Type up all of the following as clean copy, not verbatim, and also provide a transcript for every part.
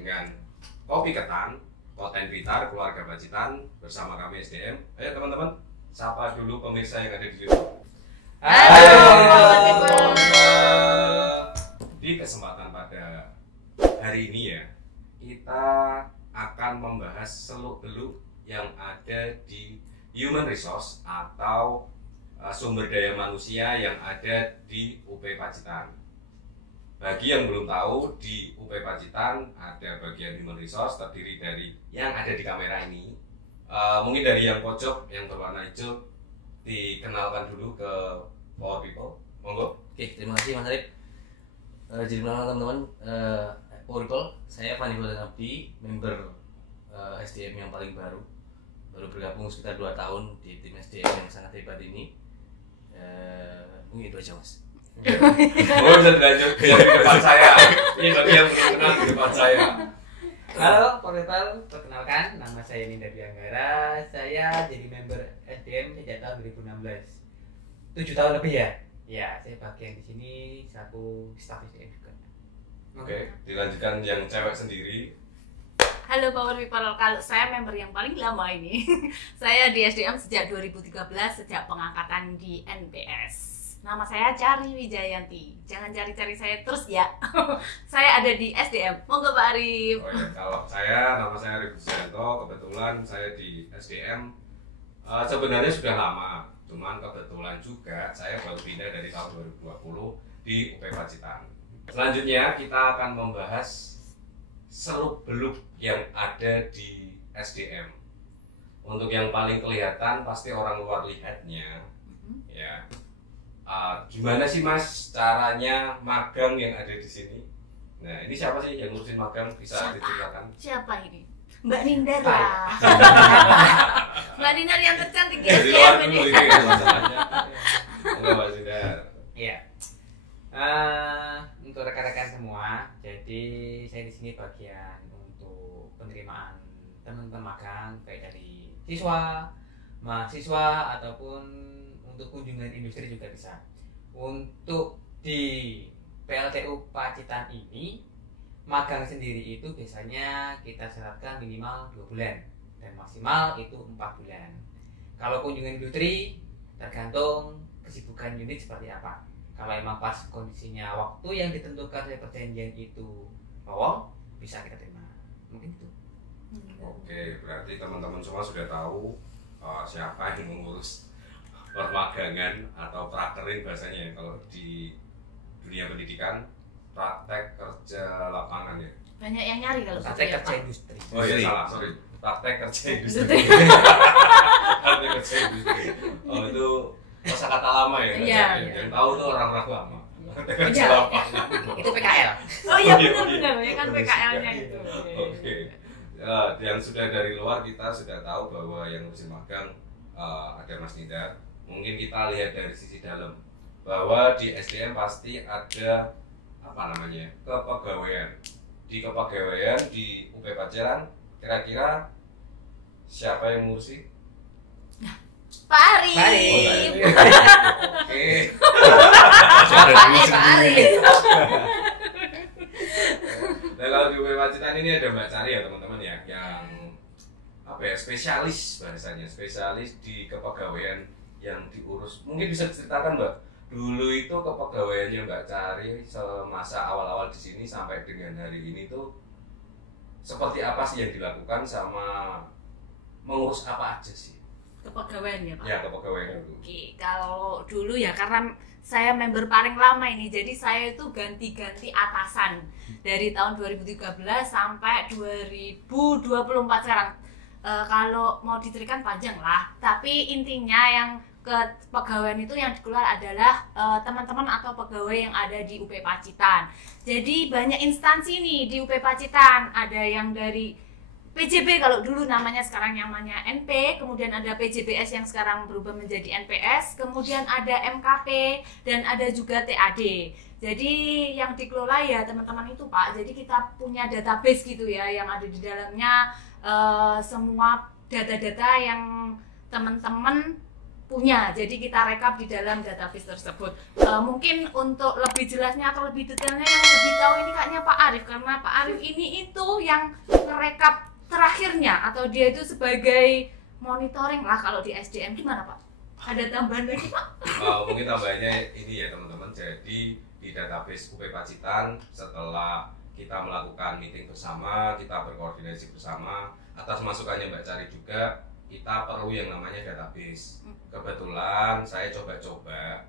dengan Kopi Ketan, Konten Pintar, Keluarga Pacitan bersama kami SDM. Ayo teman-teman, sapa dulu pemirsa yang ada di sini. Halo teman-teman. Di kesempatan pada hari ini ya, kita akan membahas seluk-beluk yang ada di human resource atau sumber daya manusia yang ada di UP Pacitan. Bagi yang belum tahu, di UP Pacitan ada bagian human resource terdiri dari yang ada di kamera ini. Mungkin dari yang pojok yang berwarna hijau dikenalkan dulu ke Power People. Monggo. Oke, terima kasih Mas Arif. Jadi teman-teman, Power People, saya Fani Hulan Abdi, member SDM yang paling baru bergabung sekitar 2 tahun di tim SDM yang sangat hebat ini. Mungkin itu aja Mas. Oh, bisa dilanjut ke yang di depan saya. Ini bagi yang belum kenal di depan saya. Halo Power People, perkenalkan nama saya Ninda Bianggara. Saya jadi member SDM sejak tahun 2016. 7 tahun lebih ya. Ya, saya bagian di sini satu staff SDM juga. Oke, dilanjutkan yang cewek sendiri. Halo Power People, kalau saya member yang paling lama ini. Saya di SDM sejak 2013, sejak pengangkatan di NPS. Nama saya Cari Wijayanti. Jangan cari-cari saya terus ya. Saya ada di SDM. Monggo Pak Arif. Oh ya, kalau nama saya Arif Sujanto. Kebetulan saya di SDM sebenarnya sudah lama. Cuman kebetulan juga saya baru pindah dari tahun 2020 di UP Pacitan. Selanjutnya kita akan membahas seluk-beluk yang ada di SDM. Untuk yang paling kelihatan pasti orang luar lihatnya, ya. Gimana sih Mas caranya magang yang ada di sini? Nah, ini siapa sih yang ngurusin magang? Bisa diceritakan? Siapa ini? Mbak Nindar lah. Mbak Nindar yang tercantik di Di SDM luar ini. dulu ini kan masalahnya. Enggak Mbak Nindar. Iya. Untuk rekan-rekan semua, jadi saya di sini bagian untuk penerimaan teman-teman magang baik dari siswa, mahasiswa ataupun untuk kunjungan industri juga bisa. Untuk di PLTU Pacitan ini magang sendiri itu biasanya kita syaratkan minimal 2 bulan dan maksimal itu 4 bulan. Kalau kunjungan industri tergantung kesibukan unit seperti apa. Kalau emang pas kondisinya waktu yang ditentukan oleh perjanjian itu lowong, bisa kita terima. Mungkin itu. Oke, berarti teman-teman semua sudah tahu siapa yang mengurus permagangan atau praktering bahasanya ya, kalau di dunia pendidikan, praktek kerja lapangan ya. Banyak yang nyari kalau Praktek gitu ya, kerja Pak. industri. Oh iya salah, sorry. Praktek kerja industri. Industri. Praktek kerja industri. Oh itu kosakata lama ya. Iya. Yang tahu tuh orang-orang lama. Praktek kerja Iya. lapangan. Itu PKL. Oh iya benar-benar ya kan PKL-nya itu. Oke. Yang sudah dari luar kita sudah tahu bahwa yang ngurusin magang ada Mas Nindar. Mungkin kita lihat dari sisi dalam bahwa di SDM pasti ada apa namanya kepegawaian. Di kepegawaian di UP Pacitan kira-kira siapa yang ngurusi? Pak Arif. Pak Arif. Oke. Pak Arif. Nah kalau di UP Pacitan ini ada Mbak Cari ya teman-teman ya, yang apa ya, spesialis bahasanya, spesialis di kepegawaian yang diurus. Mungkin bisa diceritakan Mbak, dulu itu kepegawaiannya Mbak Cari semasa awal-awal di sini sampai dengan hari ini tuh seperti apa sih yang dilakukan sama mengurus apa aja sih? Kepegawaian ya Pak. Ya kepegawaian dulu. Oke, kalau dulu ya karena saya member paling lama ini, jadi saya itu ganti-ganti atasan dari tahun 2013 sampai 2024 sekarang. Kalau mau dicerikan panjang lah, tapi intinya yang kepegawaian itu yang keluar adalah teman-teman atau pegawai yang ada di UP Pacitan. Jadi banyak instansi nih di UP Pacitan, ada yang dari PJB kalau dulu namanya, sekarang namanya NP, kemudian ada PJBS yang sekarang berubah menjadi NPS, kemudian ada MKP dan ada juga TAD. Jadi yang dikelola ya teman-teman itu Pak. Jadi kita punya database gitu ya, yang ada di dalamnya semua data-data yang teman-teman punya. Jadi kita rekap di dalam database tersebut. Mungkin untuk lebih jelasnya atau lebih detailnya yang lebih tahu ini kayaknya Pak Arif, karena Pak Arif ini itu yang merekap terakhirnya atau dia itu sebagai monitoring lah kalau di SDM. Gimana Pak? Ada tambahan lagi Pak? Mungkin tambahannya ini ya teman-teman. Jadi di database UP Pacitan setelah kita melakukan meeting bersama, kita berkoordinasi bersama atas masukannya Mbak Cari juga, kita perlu yang namanya database. Kebetulan saya coba-coba,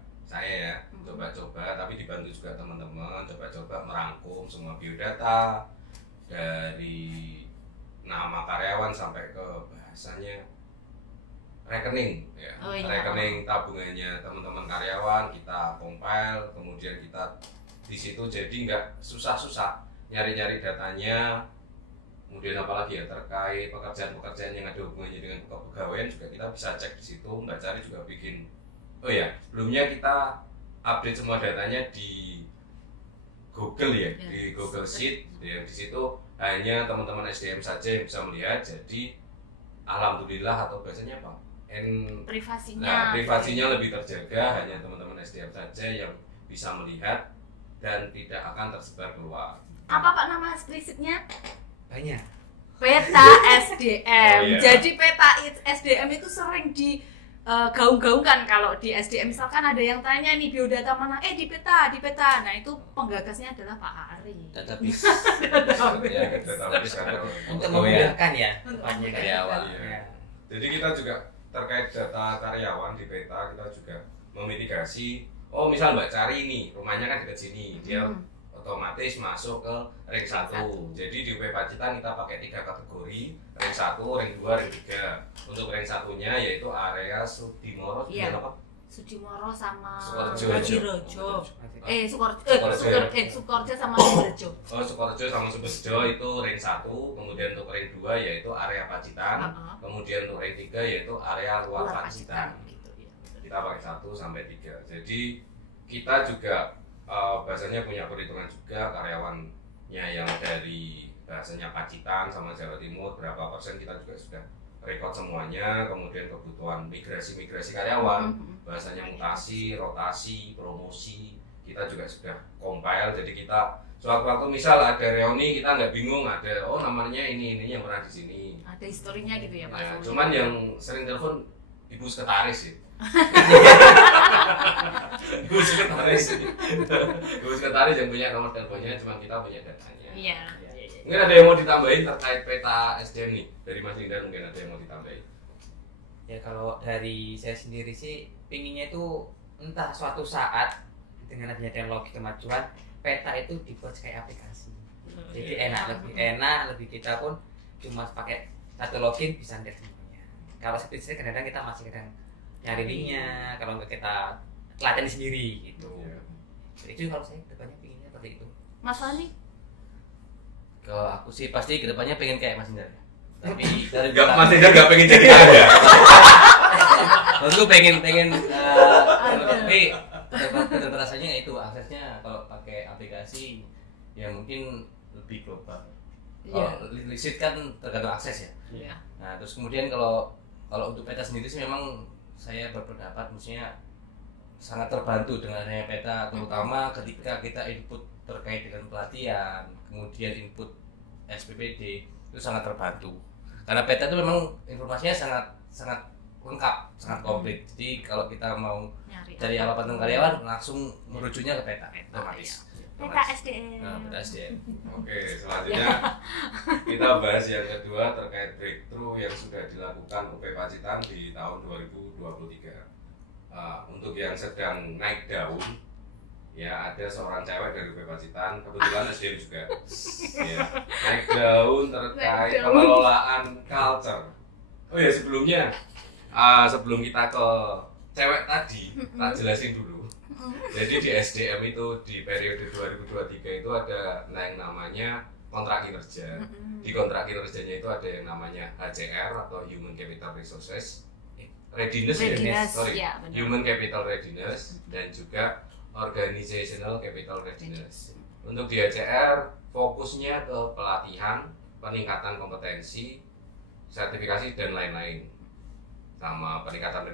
tapi dibantu juga teman-teman, coba-coba merangkum semua biodata dari nama karyawan sampai ke bahasanya rekening ya. Rekening tabungannya teman-teman karyawan kita compile, kemudian kita di situ jadi nggak susah-susah nyari-nyari datanya. Kemudian apalagi ya terkait pekerjaan-pekerjaan yang ada hubungannya dengan kepegawaian juga kita bisa cek di situ. Mbak Cari juga bikin. Oh ya, sebelumnya kita update semua datanya di Google ya, di Google Sheet. Ya, di situ hanya teman-teman SDM saja yang bisa melihat. Jadi alhamdulillah atau biasanya apa? Privasinya lebih terjaga, hanya teman-teman SDM saja yang bisa melihat dan tidak akan tersebar keluar. Apa Pak nama eksplisit-nya? Banyak. Peta SDM. Oh, iya. Jadi peta SDM itu sering gaung-gaungkan kalau di SDM. Misalkan ada yang tanya nih biodata mana? Di peta. Nah itu penggagasnya adalah Pak Ari. Database. Database Untuk memudahkan ya tepatnya karyawan. Iya. Jadi kita juga terkait data karyawan di peta kita juga memitigasi. Oh misal Mbak Cari ini rumahnya kan dekat sini, dia otomatis masuk ke ring 1. Jadi di UP Pacitan kita pakai 3 kategori, ring 1, ring 2, ring 3. Untuk ring 1-nya yaitu area Sudimoro, Sudimoro sama Sukorejo. Sukorejo sama Sumberjo. Sukorejo sama Sumberjo itu ring 1, kemudian untuk ring 2 yaitu area Pacitan, kemudian untuk ring 3 yaitu area luar Pacitan. Gitu, ya. Kita pakai 1 sampai 3. Jadi kita juga bahasanya punya perhitungan juga karyawannya yang dari bahasanya Pacitan sama Jawa Timur berapa persen kita juga sudah rekod semuanya. Kemudian kebutuhan migrasi karyawan, bahasanya mutasi, rotasi, promosi kita juga sudah compile. Jadi kita suatu-waktu misal ada reuni kita nggak bingung, ada namanya ini yang pernah di sini. Ada historinya gitu ya Pak. Nah, cuman yang sering telepon Ibu Sekretaris ya. Ibu sekretaris yang punya nomor teleponnya, cuma kita punya datanya. Iya. Mungkin ada yang mau ditambahin terkait peta SDM nih dari Mas Lindar, mungkin ada yang mau ditambahin. Ya kalau dari saya sendiri sih pinginnya itu entah suatu saat dengan adanya teknologi kemajuan peta itu dibuat kayak aplikasi. Jadi lebih enak, lebih kita pun cuma pakai satu login bisa lihat semuanya. Kalau seperti saya kadang-kadang kita masih nyari linknya, kalau nggak kita telaten sendiri gitu. Itu kalau saya depannya pinginnya seperti itu. Mas Fani? Kalau aku sih pasti kedepannya pengen kayak Mas Indra. Tapi dari Mas Lindar nggak pengen jadi ada. Maksudku pengen tapi rasanya itu aksesnya kalau pakai aplikasi ya mungkin lebih global. Kalau listed kan tergantung akses ya. Iya. Nah terus kemudian kalau untuk peta sendiri sih memang saya berpendapat maksudnya sangat terbantu dengan adanya peta, terutama ketika kita input terkait dengan pelatihan, kemudian input SPPD itu sangat terbantu. Karena peta itu memang informasinya sangat lengkap, sangat komplit. Jadi kalau kita mau cari apa tentang karyawan langsung merujuknya ke peta otomatis. Peta SDM. Nah, peta SDM. Oke, selanjutnya kita bahas yang kedua terkait breakthrough yang sudah dilakukan UP Pacitan di tahun 2023. Untuk yang sedang naik daun, ya ada seorang cewek dari UP Pacitan, kebetulan SDM juga. Ya, naik daun terkait pengelolaan culture. Oh ya sebelumnya, sebelum kita ke cewek tadi, tak jelasin dulu. Jadi di SDM itu di periode 2023 itu ada yang namanya kontrak kinerja. Di kontrak kinerjanya itu ada yang namanya HCR atau Human Capital Resources Readiness, ya, Human Capital Readiness dan juga Organizational Capital Readiness. Untuk di HCR fokusnya ke pelatihan, peningkatan kompetensi, sertifikasi dan lain-lain, sama peningkatan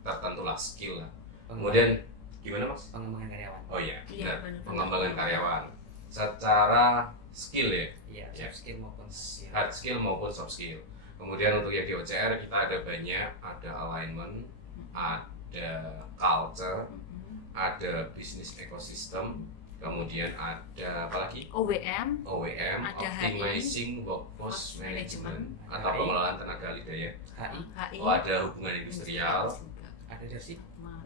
tertentu lah, skill lah. Kemudian gimana Mas? Pengembangan karyawan. Oh iya, Iya, benar. benar. Pengembangan karyawan secara skill ya, Iya, Ya. soft skill maupun skill. hard skill maupun soft skill. Kemudian untuk yang di OCR kita ada banyak, ada alignment, ada culture, ada business ecosystem, kemudian ada apa lagi? OWM, OWM, Ada optimizing workforce Workforce management Management. atau pengelolaan tenaga lidah ya. HI, HI, Oh, ada hubungan industrial. ada leadership.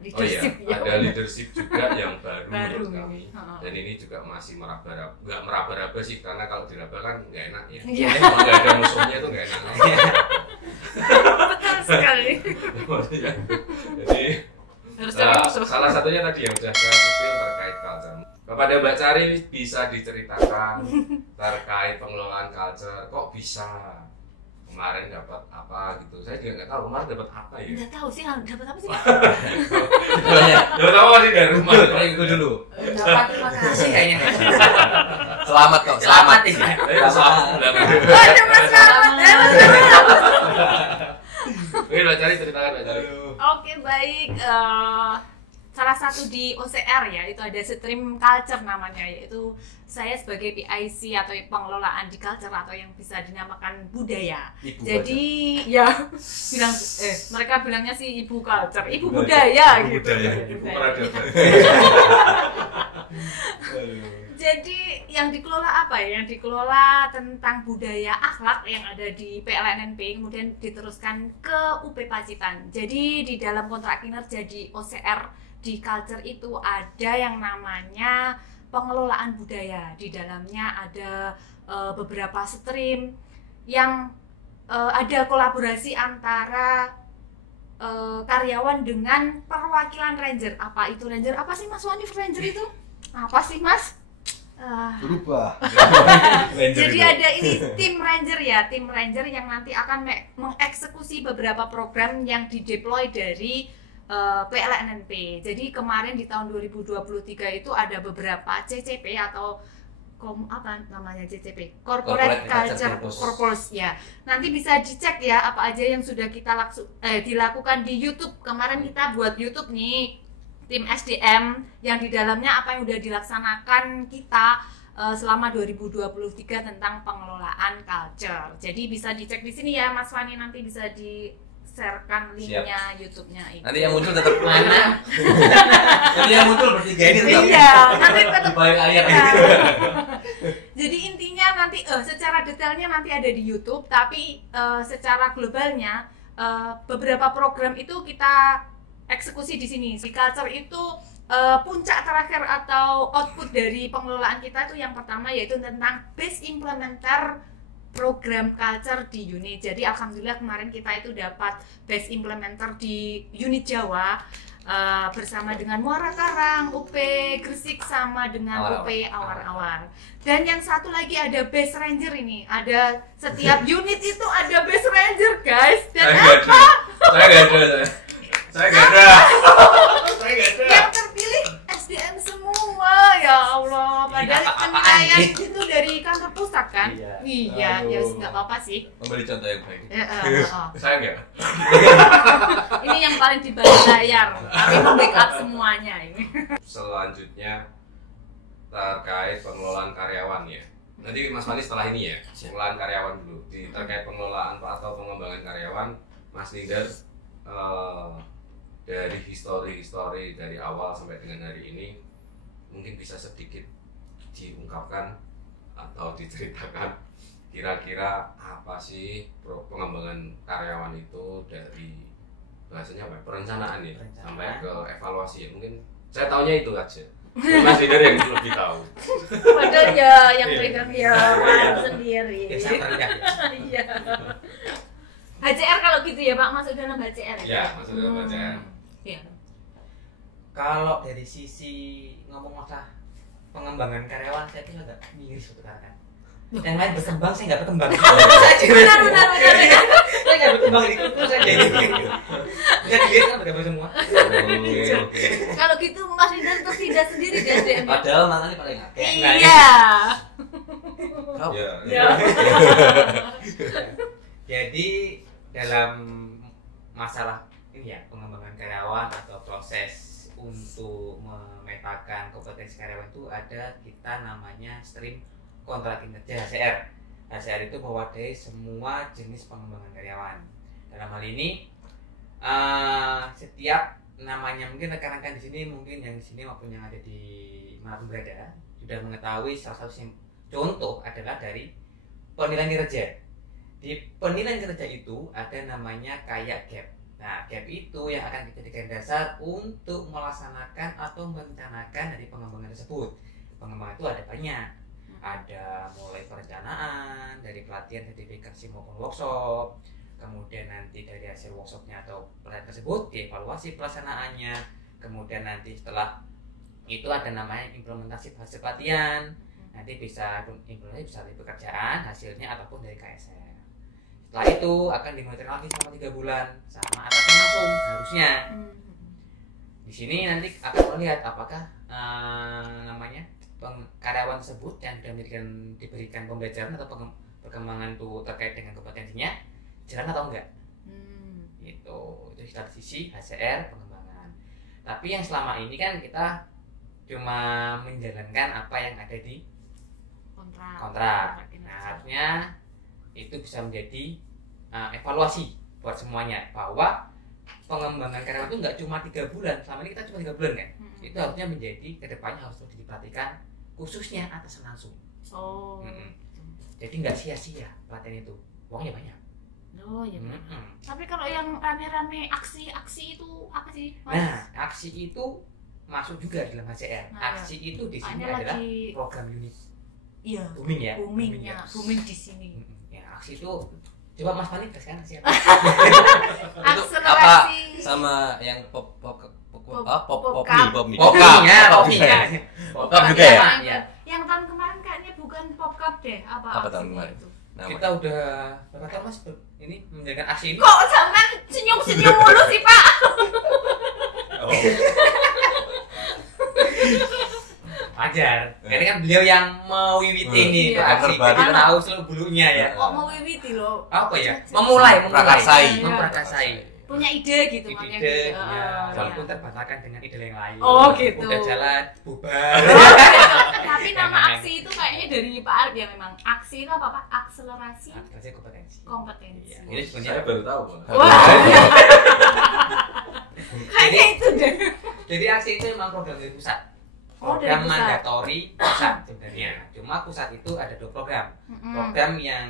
Oh iya, leadership ya. ada leadership juga yang baru Baru menurut kami. ini. Heeh. Dan ini juga masih meraba-raba, nggak meraba-raba sih, karena kalau diraba kan nggak enak ya. Iya. Kalau nggak ada musuhnya itu nggak enak. Betul sekali. Jadi Harus cari musuh. salah satunya tadi yang sudah saya sebut terkait culture. Kepada Mbak Cari bisa diceritakan terkait pengelolaan culture. Kok bisa kemarin dapat apa gitu? Saya juga nggak tahu kemarin dapat apa ya. Nggak tahu sih dapat apa sih. Dapat apa sih dari rumah? Kayak gue dulu. Dapat terima kasih kayaknya. Selamat kok, Selamat selamat. ya. Selamat. Ada Mas Rahmat, Mas Rahmat. Oke, Mbak Cari ceritakan Mbak Cari. Oke baik, salah satu di OCR ya itu ada stream culture namanya, yaitu saya sebagai PIC atau pengelolaan di culture atau yang bisa dinamakan budaya. Ibu Jadi ya mereka bilangnya sih ibu culture, ibu budaya Ibu gitu. budaya, ibu peradaban. Jadi yang dikelola apa ya? Yang dikelola tentang budaya akhlak yang ada di PLNNP kemudian diteruskan ke UP Pacitan. Jadi di dalam kontrak kinerja di OCR di culture itu ada yang namanya pengelolaan budaya. Di dalamnya ada beberapa stream yang ada kolaborasi antara karyawan dengan perwakilan ranger. Apa itu ranger? Apa sih Mas Wanif ranger itu? Apa sih Mas? Berubah. Jadi ada ini tim ranger ya, tim ranger yang nanti akan mengeksekusi beberapa program yang dideploy dari PLNNP. Jadi kemarin di tahun 2023 itu ada beberapa CCP atau apa namanya CCP? Corporate Culture Purpose ya. Nanti bisa dicek ya apa aja yang sudah kita dilakukan di YouTube. Kemarin kita buat YouTube nih. Tim SDM yang di dalamnya apa yang sudah dilaksanakan kita selama 2023 tentang pengelolaan culture. Jadi bisa dicek di sini ya Mas Fani, nanti bisa di-sharekan linknya YouTube-nya ini. Nanti yang muncul tetap mana? Nanti yang muncul bertiga ini tetap. Iya, nanti tetap Balik ayat. iya. Jadi intinya nanti secara detailnya nanti ada di YouTube, tapi secara globalnya beberapa program itu kita eksekusi di sini. Di culture itu puncak terakhir atau output dari pengelolaan kita itu yang pertama yaitu tentang base implementer program culture di unit. Jadi alhamdulillah kemarin kita itu dapat base implementer di unit Jawa bersama dengan Muara Karang, UP Gresik sama dengan UP Awar-Awar. Dan yang satu lagi ada base ranger ini. Ada setiap unit itu ada base ranger guys. Dan Saya nggak ada. Saya nggak ada. yang terpilih SDM semua ya Allah, padahal penilaian itu dari kantor pusat kan. Iya, ya nggak apa-apa sih. Memberi contoh yang baik. Saya nggak. Ini yang paling di balik layar, tapi membackup semuanya ini. Selanjutnya terkait pengelolaan karyawan ya. Nanti Mas Fani setelah ini ya, pengelolaan karyawan dulu. Terkait pengelolaan atau pengembangan karyawan, Mas Lindar dari histori dari awal sampai dengan hari ini mungkin bisa sedikit diungkapkan atau diceritakan kira-kira apa sih pengembangan karyawan itu dari bahasanya apa? Perencanaan ya, sampai ke evaluasi ya. Mungkin saya taunya itu aja. Mas Lindar yang lebih tahu. Padahal ya yang pegang ya sendiri. Iya. HCR kalau gitu ya Pak, masuk dalam HCR ya? Ya, masuk dalam HCR. Iya. Kalau dari sisi ngomong masalah pengembangan karyawan, saya tuh agak miris betul kan. Yang lain berkembang, saya nggak berkembang. Benar. Saya nggak berkembang di kultur saya jadi. Jadi dia kan berkembang semua. Kalau gitu Mas Lindar tertindas sendiri di SDM. Padahal mantannya paling akeh. Iya. Ya. Jadi dalam masalah ini ya pengembangan karyawan atau proses untuk memetakan kompetensi karyawan itu ada kita namanya stream kontrak kinerja HCR. HCR itu mewadahi semua jenis pengembangan karyawan. Dalam hal ini setiap namanya mungkin rekan-rekan di sini mungkin yang di sini maupun yang ada di manapun berada sudah mengetahui salah satu contoh adalah dari penilaian kinerja. Di penilaian kinerja itu ada namanya kayak gap. Nah, gap itu yang akan dijadikan dasar untuk melaksanakan atau merencanakan dari pengembangan tersebut. Pengembangan itu ada banyak. Ada mulai perencanaan, dari pelatihan, sertifikasi maupun workshop. Kemudian nanti dari hasil workshopnya atau pelatihan tersebut dievaluasi pelaksanaannya. Kemudian nanti setelah itu ada namanya implementasi hasil pelatihan. Nanti bisa implementasi bisa dari pekerjaan, hasilnya ataupun dari KSR. Setelah itu akan dimonitor lagi selama 3 bulan sama atasan langsung harusnya. Di sini nanti akan melihat apakah namanya karyawan tersebut yang sudah diberikan pembelajaran atau perkembangan itu terkait dengan kompetensinya jalan atau enggak. Itu dari sisi HCR pengembangan. Tapi yang selama ini kan kita cuma menjalankan apa yang ada di kontrak. Nah, harusnya itu bisa menjadi evaluasi buat semuanya bahwa pengembangan karyawan itu nggak cuma 3 bulan. Selama ini kita cuma 3 bulan kan. Itu harusnya menjadi kedepannya harus terus diperhatikan khususnya atasan langsung. Jadi nggak sia-sia pelatihan itu, uangnya banyak. Oh iya. Tapi kalau yang rame-rame aksi itu apa sih, Mas? Nah, aksi itu masuk juga dalam HCR. Aksi itu di sini adalah program unit. Iya. Booming ya. Booming di sini. Ya, aksi itu coba Mas Fani teruskan siapa? Akselerasi sama yang pop juga ya. Yang tahun kemarin kayaknya bukan pop cup deh, apa tahun kemarin itu? Kita udah berapa tahun Mas ini menjalankan aksi ini? Kok sampean senyum-senyum mulu sih, Pak? Wajar. Karena kan beliau yang mewiwiti ini aksi. Terbaru. Kita tahu seluruh bulunya ya. Kok mau wiwiti loh? Apa ya? Memulai. Memprakarsai. Punya ide gitu makanya Ide, gitu. ya. Walaupun terbatalkan dengan ide yang lain. Oh, gitu. Udah jalan, bubar. Tapi nama aksi itu kayaknya dari Pak Arif ya, memang. Aksi itu apa, Pak? Akselerasi kompetensi. Iya. Ini sebenarnya Saya baru tahu, Pak. Wah. Kayaknya itu deh. jadi aksi itu memang program dari pusat. Oh, dari Program pusat. mandatori pusat sebenarnya. Cuma pusat itu ada 2 program. Program yang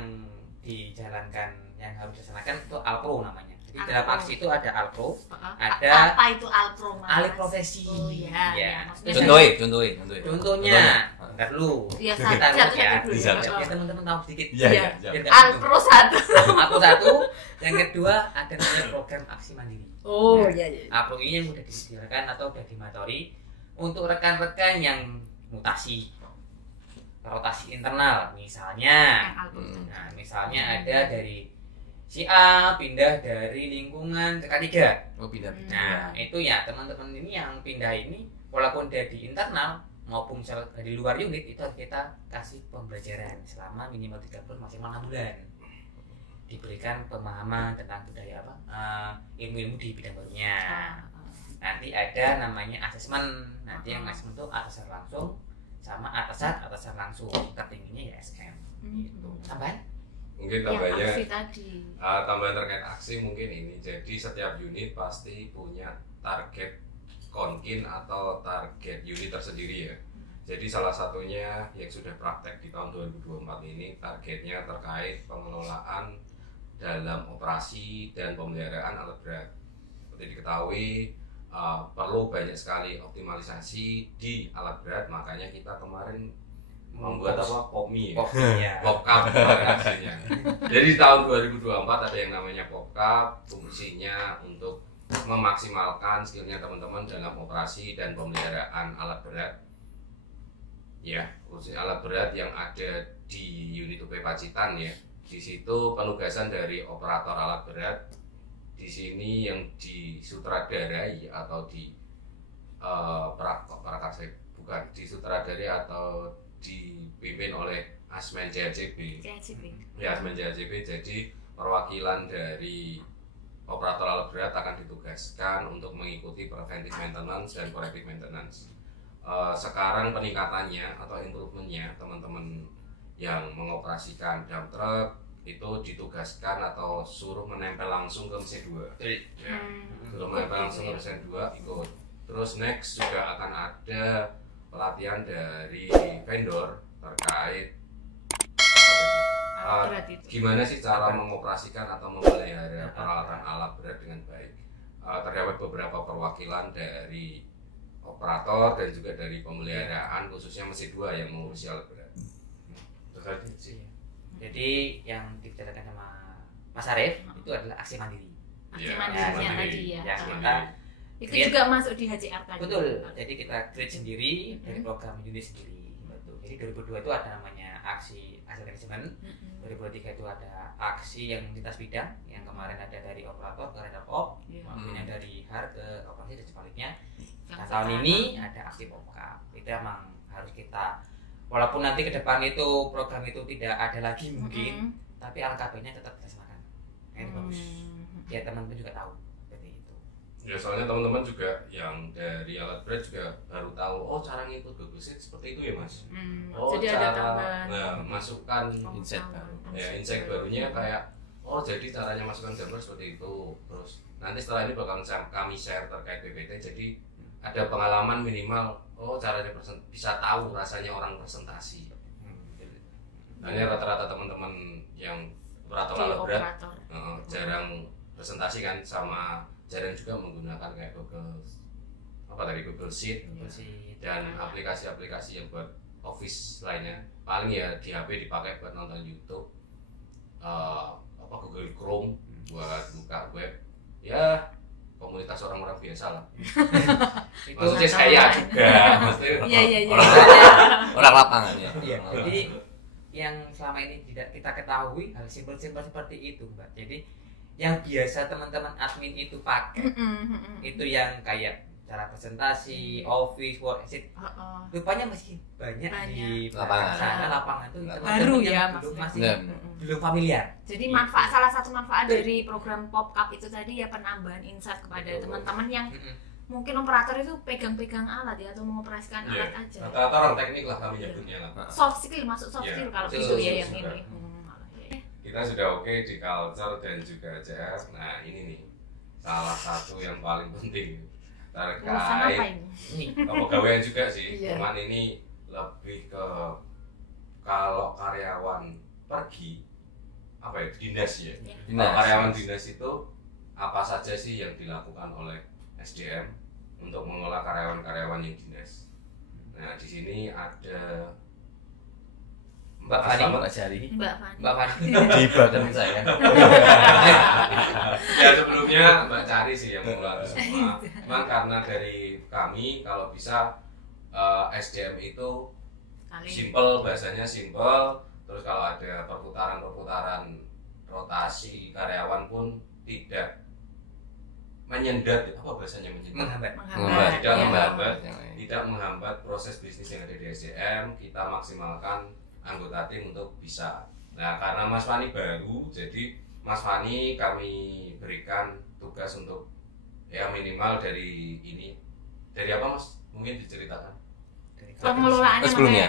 dijalankan yang harus dilaksanakan itu Alpro namanya. Jadi dalam aksi itu ada Alpro, ada apa itu Alpro, Mas? alih profesi. Oh iya. Ya. Contohnya. Contohnya, entar dulu. Iya, Kita satu ya. dulu. Ya, teman-teman tahu sedikit. Iya. Alpro 1. Alpro 1, yang kedua ada namanya program aksi mandiri. Oh iya. Alpro ini yang sudah disediakan atau sudah dimatori untuk rekan-rekan yang mutasi, rotasi internal, misalnya. Nah, misalnya ada dari si A pindah dari lingkungan ke K3. Oh, pindah. Nah, itu ya teman-teman ini yang pindah ini walaupun dia di internal maupun misalnya dari luar unit itu kita kasih pembelajaran selama minimal 3 bulan maksimal 6 bulan. Diberikan pemahaman tentang budaya ilmu-ilmu di bidang barunya. Nanti ada namanya asesmen. Nanti yang asesmen itu atasan langsung sama atasan langsung. Tertingginya ya SM. Gitu. Tambahan? Mungkin Yang tambahnya aksi tadi. tambahan terkait aksi mungkin ini. Jadi setiap unit pasti punya target konkin atau target unit tersendiri ya. Jadi salah satunya yang sudah praktek di tahun 2024 ini targetnya terkait pengelolaan dalam operasi dan pemeliharaan alat berat. Seperti diketahui perlu banyak sekali optimalisasi di alat berat, makanya kita kemarin membuat POPMI ya. POPCAP hasilnya. Jadi di tahun 2024 ada yang namanya POPCAP, fungsinya untuk memaksimalkan skillnya teman-teman dalam operasi dan pemeliharaan alat berat. Ya, khususnya alat berat yang ada di unit UP Pacitan ya. Di situ penugasan dari operator alat berat. Di sini yang disutradarai atau bukan disutradarai atau dipimpin oleh Asmen JACB. Ya, Asmen JACB. Jadi perwakilan dari operator alat berat akan ditugaskan untuk mengikuti preventive maintenance dan corrective maintenance. Sekarang peningkatannya atau improvementnya teman-teman yang mengoperasikan dump truck itu ditugaskan atau suruh menempel langsung ke mesin 2. Ya, suruh menempel langsung ke mesin 2 ikut. Terus next juga akan ada pelatihan dari vendor terkait gimana sih cara mengoperasikan atau memelihara peralatan alat berat dengan baik. Terdapat beberapa perwakilan dari operator dan juga dari pemeliharaan khususnya mesin 2 yang mengurusi alat berat. Terus aja sih. Jadi yang dibicarakan sama Mas Arif itu adalah aksi mandiri. Aksi mandirinya tadi ya. Ya, kita itu juga masuk di HCR tadi. betul. Jadi kita create sendiri dari program unit sendiri. Betul. Jadi 2002 itu ada namanya aksi manajemen. 2023 itu ada aksi yang lintas bidang yang kemarin ada dari operator ke radar op, kemudian dari HAR ke operasi dan sebaliknya. Nah, tahun ini ada aksi POPCAP. Itu emang harus kita, walaupun nanti ke depan itu program itu tidak ada lagi mungkin, tapi LKP-nya tetap dilaksanakan. Ini bagus. Ya teman-teman juga tahu seperti itu. Ya soalnya teman-teman juga yang dari alat berat juga baru tahu, oh cara ngikut Google seperti itu ya mas. Oh jadi cara ada tambahan. Masukkan insight baru. Ya insight barunya kayak, oh jadi caranya masukkan gambar seperti itu. Terus nanti setelah ini bakal kami share terkait PPT. Jadi ada pengalaman minimal, oh caranya bisa tahu rasanya orang presentasi. Nah ini rata-rata teman-teman yang operator alat berat jarang presentasi kan, sama jarang juga menggunakan kayak Google Sheet dan aplikasi-aplikasi yang buat office lainnya. Paling ya di HP dipakai buat nonton YouTube, Google Chrome buat buka web. Ya komunitas orang-orang biasa lah. Maksudnya saya juga, maksudnya orang lapangan ya. Iya. Jadi yang selama ini tidak kita ketahui hal simpel-simpel seperti itu, Mbak. Jadi yang biasa teman-teman admin itu pakai itu yang kayak cara presentasi, office, work exit, rupanya masih banyak di lapangan itu baru ya, belum masih belum familiar. Jadi salah satu manfaat dari program POPCAP itu tadi ya penambahan insight kepada teman-teman yang mungkin operator itu pegang-pegang alat ya atau mengoperasikan alat aja. Rata-rata orang teknik lah kami nyebutnya lah. Soft skill masuk soft skill kalau itu ya yang ini. Kita sudah oke di culture dan juga JS. Nah ini nih salah satu yang paling penting terkait pegawaian juga sih. Cuman ini lebih ke kalau karyawan pergi apa ya dinas ya. Kalau karyawan dinas itu apa saja sih yang dilakukan oleh SDM untuk mengelola karyawan-karyawan yang dinas. Nah di sini ada Mbak Fani, Mbak Fani di belakang saya. Ya sebelumnya Mbak Cari sih yang mengelola semua. Cuman karena dari kami kalau bisa SDM itu simple, bahasanya simple. Terus kalau ada perputaran rotasi karyawan pun tidak menyendat, apa bahasanya menyendat? Tidak menghambat proses bisnis yang ada di SDM. Kita maksimalkan anggota tim untuk bisa. Nah karena Mas Fani baru, jadi Mas Fani kami berikan tugas untuk ya minimal dari ini, dari apa Mas? Mungkin diceritakan. Pengelolaannya sebelumnya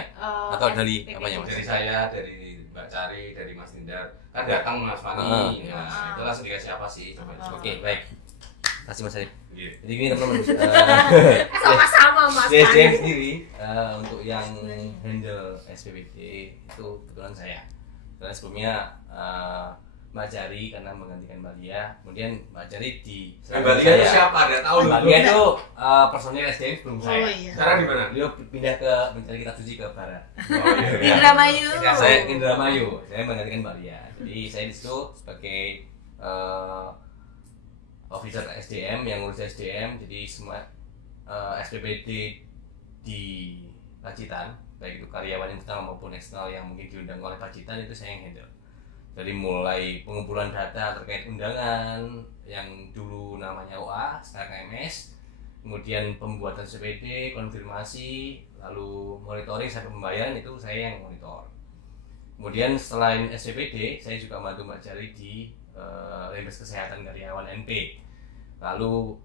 atau dari apanya Mas? Dari saya, dari Mbak Cari, dari Mas Tindar. Kan datang Mas Fani. Nah itu langsung dikasih apa sih? Oke, baik. Kasih Mas Arif. Jadi gini teman-teman, sama-sama Mas SDM sendiri untuk yang handle SPBD itu kebetulan saya. Karena sebelumnya Mbak Jari karena menggantikan Mbak Lia, kemudian Mbak Jari di Mbak Lia itu siapa? Ada tahu? Mbak Lia itu personil SDM sebelum saya. Sekarang di mana? Dia pindah ke Mencari Kita Suci ke barat. Indramayu. Saya Indramayu. Saya menggantikan Mbak Lia. Jadi saya di situ sebagai officer SDM yang ngurus SDM. Jadi semua SPBD di Pacitan, baik itu karyawan internal maupun eksternal yang mungkin diundang oleh Pacitan itu saya yang handle. Dari mulai pengumpulan data terkait undangan yang dulu namanya OA, sekarang MS, kemudian pembuatan CPD, konfirmasi, lalu monitoring sampai pembayaran itu saya yang monitor. Kemudian selain SCPD, saya juga membantu Mbak Jari di Limbas Kesehatan Karyawan NP. Lalu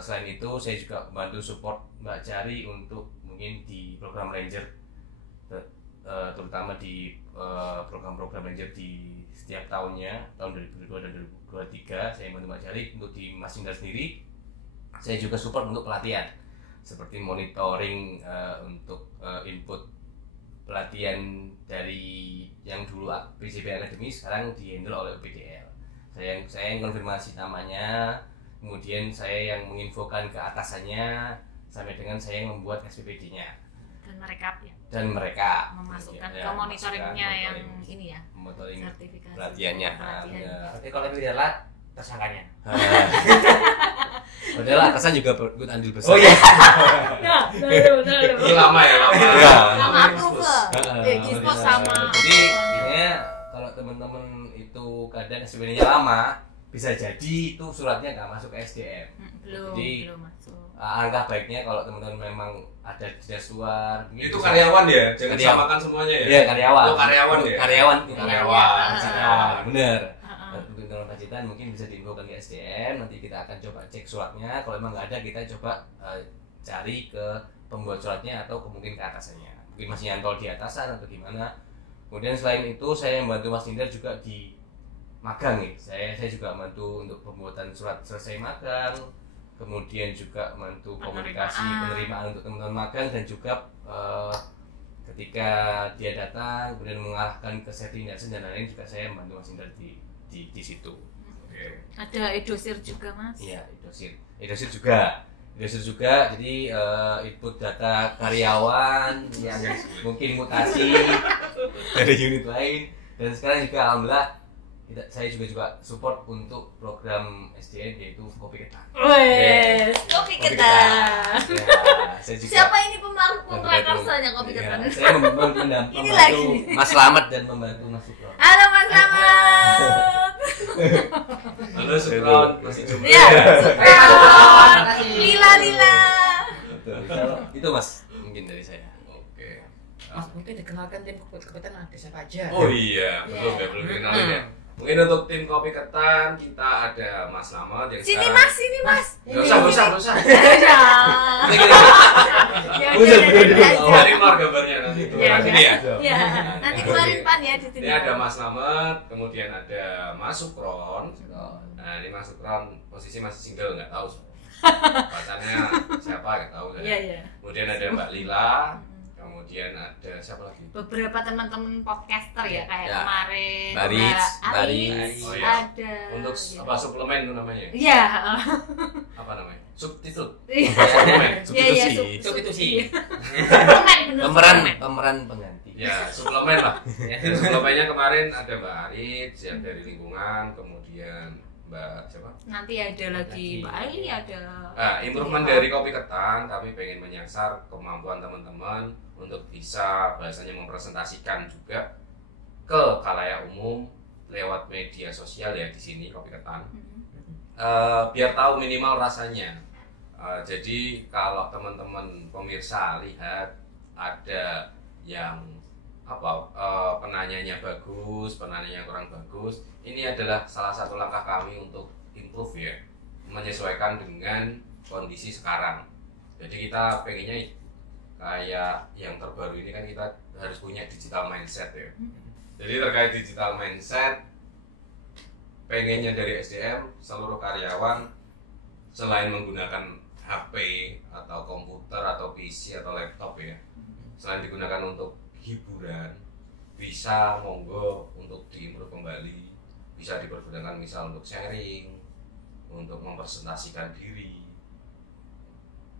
selain itu saya juga membantu support Mbak Jari untuk mungkin di program Ranger, terutama di program-program Ranger di setiap tahunnya, tahun 2022 dan 2023 saya membantu Mbak Jari. Untuk di Mas Indra sendiri saya juga support untuk pelatihan seperti monitoring untuk input pelatihan dari yang dulu PCB Academy sekarang di-handle oleh PDL. Saya yang konfirmasi namanya, kemudian saya yang menginfokan ke atasannya, sampai dengan saya yang membuat SPPD-nya dan mereka memasukkan ke monitoringnya yang ini ya, monitoring sertifikasi pelatihannya. Berarti kalau lebih adalah tersangkanya. Padahal atasan juga ikut andil besar. Oh iya. Ini lama ya, lama. Iya. sama approval Gispos sama Jadi intinya kalau teman-teman itu kadang SPPD-nya lama, bisa jadi itu suratnya nggak masuk ke SDM. belum masuk. Alangkah baiknya kalau teman-teman memang ada dinas luar, Itu karyawan ya, jangan Karyawan. samakan semuanya ya. Iya, karyawan. Oh, karyawan ya. Karyawan. Karyawan. Bener. Untuk teman pacitan mungkin bisa diinfokan ke SDM, nanti kita akan coba cek suratnya. Kalau memang nggak ada, kita coba cari ke pembuat suratnya atau mungkin ke atasannya. Mungkin masih nyantol di atasan atau gimana. Kemudian selain itu saya membantu Mas Indra juga di magang nih. Saya juga membantu untuk pembuatan surat selesai magang. Kemudian juga membantu komunikasi penerimaan untuk teman-teman magang, dan juga ketika dia datang kemudian mengarahkan ke setting dan lain-lain juga saya membantu Mas Indra di situ. Oke. Ada edosir juga Mas. Iya, edosir juga. Jadi input data karyawan yang mungkin mutasi dari unit lain, dan sekarang juga alhamdulillah saya juga support untuk program SDN yaitu Kopi Ketan. Wes, Kopi Ketan. Ya, saya juga Siapa ini pemrakarsanya Kopi Ketan? Saya Ini membantu lagi. Mas Slamet dan membantu Mas Sukron. Halo Mas Slamet. Halo Sukron, masih jumpa. Iya, Sukron. Lila. Betul. Itu Mas mungkin dari saya. Oke. Mas, mungkin dikenalkan tim kebetulan ada siapa aja. Oh iya, belum dikenalin ya. Mungkin untuk tim Kopi Ketan kita ada Mas Slamet yang Sini sekarang. Mas, sini Mas. Gak usah. Ya. Ya udah, Dari luar gambarnya nanti itu. Ya, Sini ya. Ya, nanti keluarin pan ya di sini. Ini ada Mas Slamet, kemudian ada Mas Sukron. Nah, ini Mas Sukron posisi masih single, nggak tahu pacarnya siapa, nggak tahu. Iya. Kemudian ada Mbak Lila. Kemudian ada siapa lagi? Beberapa teman-teman podcaster ya kayak Ya. kemarin Baris. Aris, Oh, iya. ada Untuk ya. apa suplemen itu namanya? Iya. Apa namanya? Substitut. Iya. Suplemen. Iya, Substitusi. Pemeran pengganti. Ya, suplemen lah. Dan suplemennya kemarin ada Mbak Arit yang dari lingkungan, kemudian Mbak siapa? Nanti ada lagi Mbak Aili, ada. Nah, improvement dari Kopi Ketan, kami pengen menyasar kemampuan teman-teman untuk bisa bahasanya mempresentasikan juga ke khalayak umum lewat media sosial ya di sini Kopi Ketan. Biar tahu minimal rasanya. Jadi kalau teman-teman pemirsa lihat ada yang penanyanya bagus, penanyanya kurang bagus, ini adalah salah satu langkah kami untuk improve ya, menyesuaikan dengan kondisi sekarang. Jadi kita pengennya kayak yang terbaru ini kan kita harus punya digital mindset ya. Jadi terkait digital mindset, pengennya dari SDM seluruh karyawan selain menggunakan HP atau komputer atau PC atau laptop ya, selain digunakan untuk hiburan, bisa monggo untuk diimprove kembali, bisa dipergunakan misal untuk sharing, untuk mempresentasikan diri.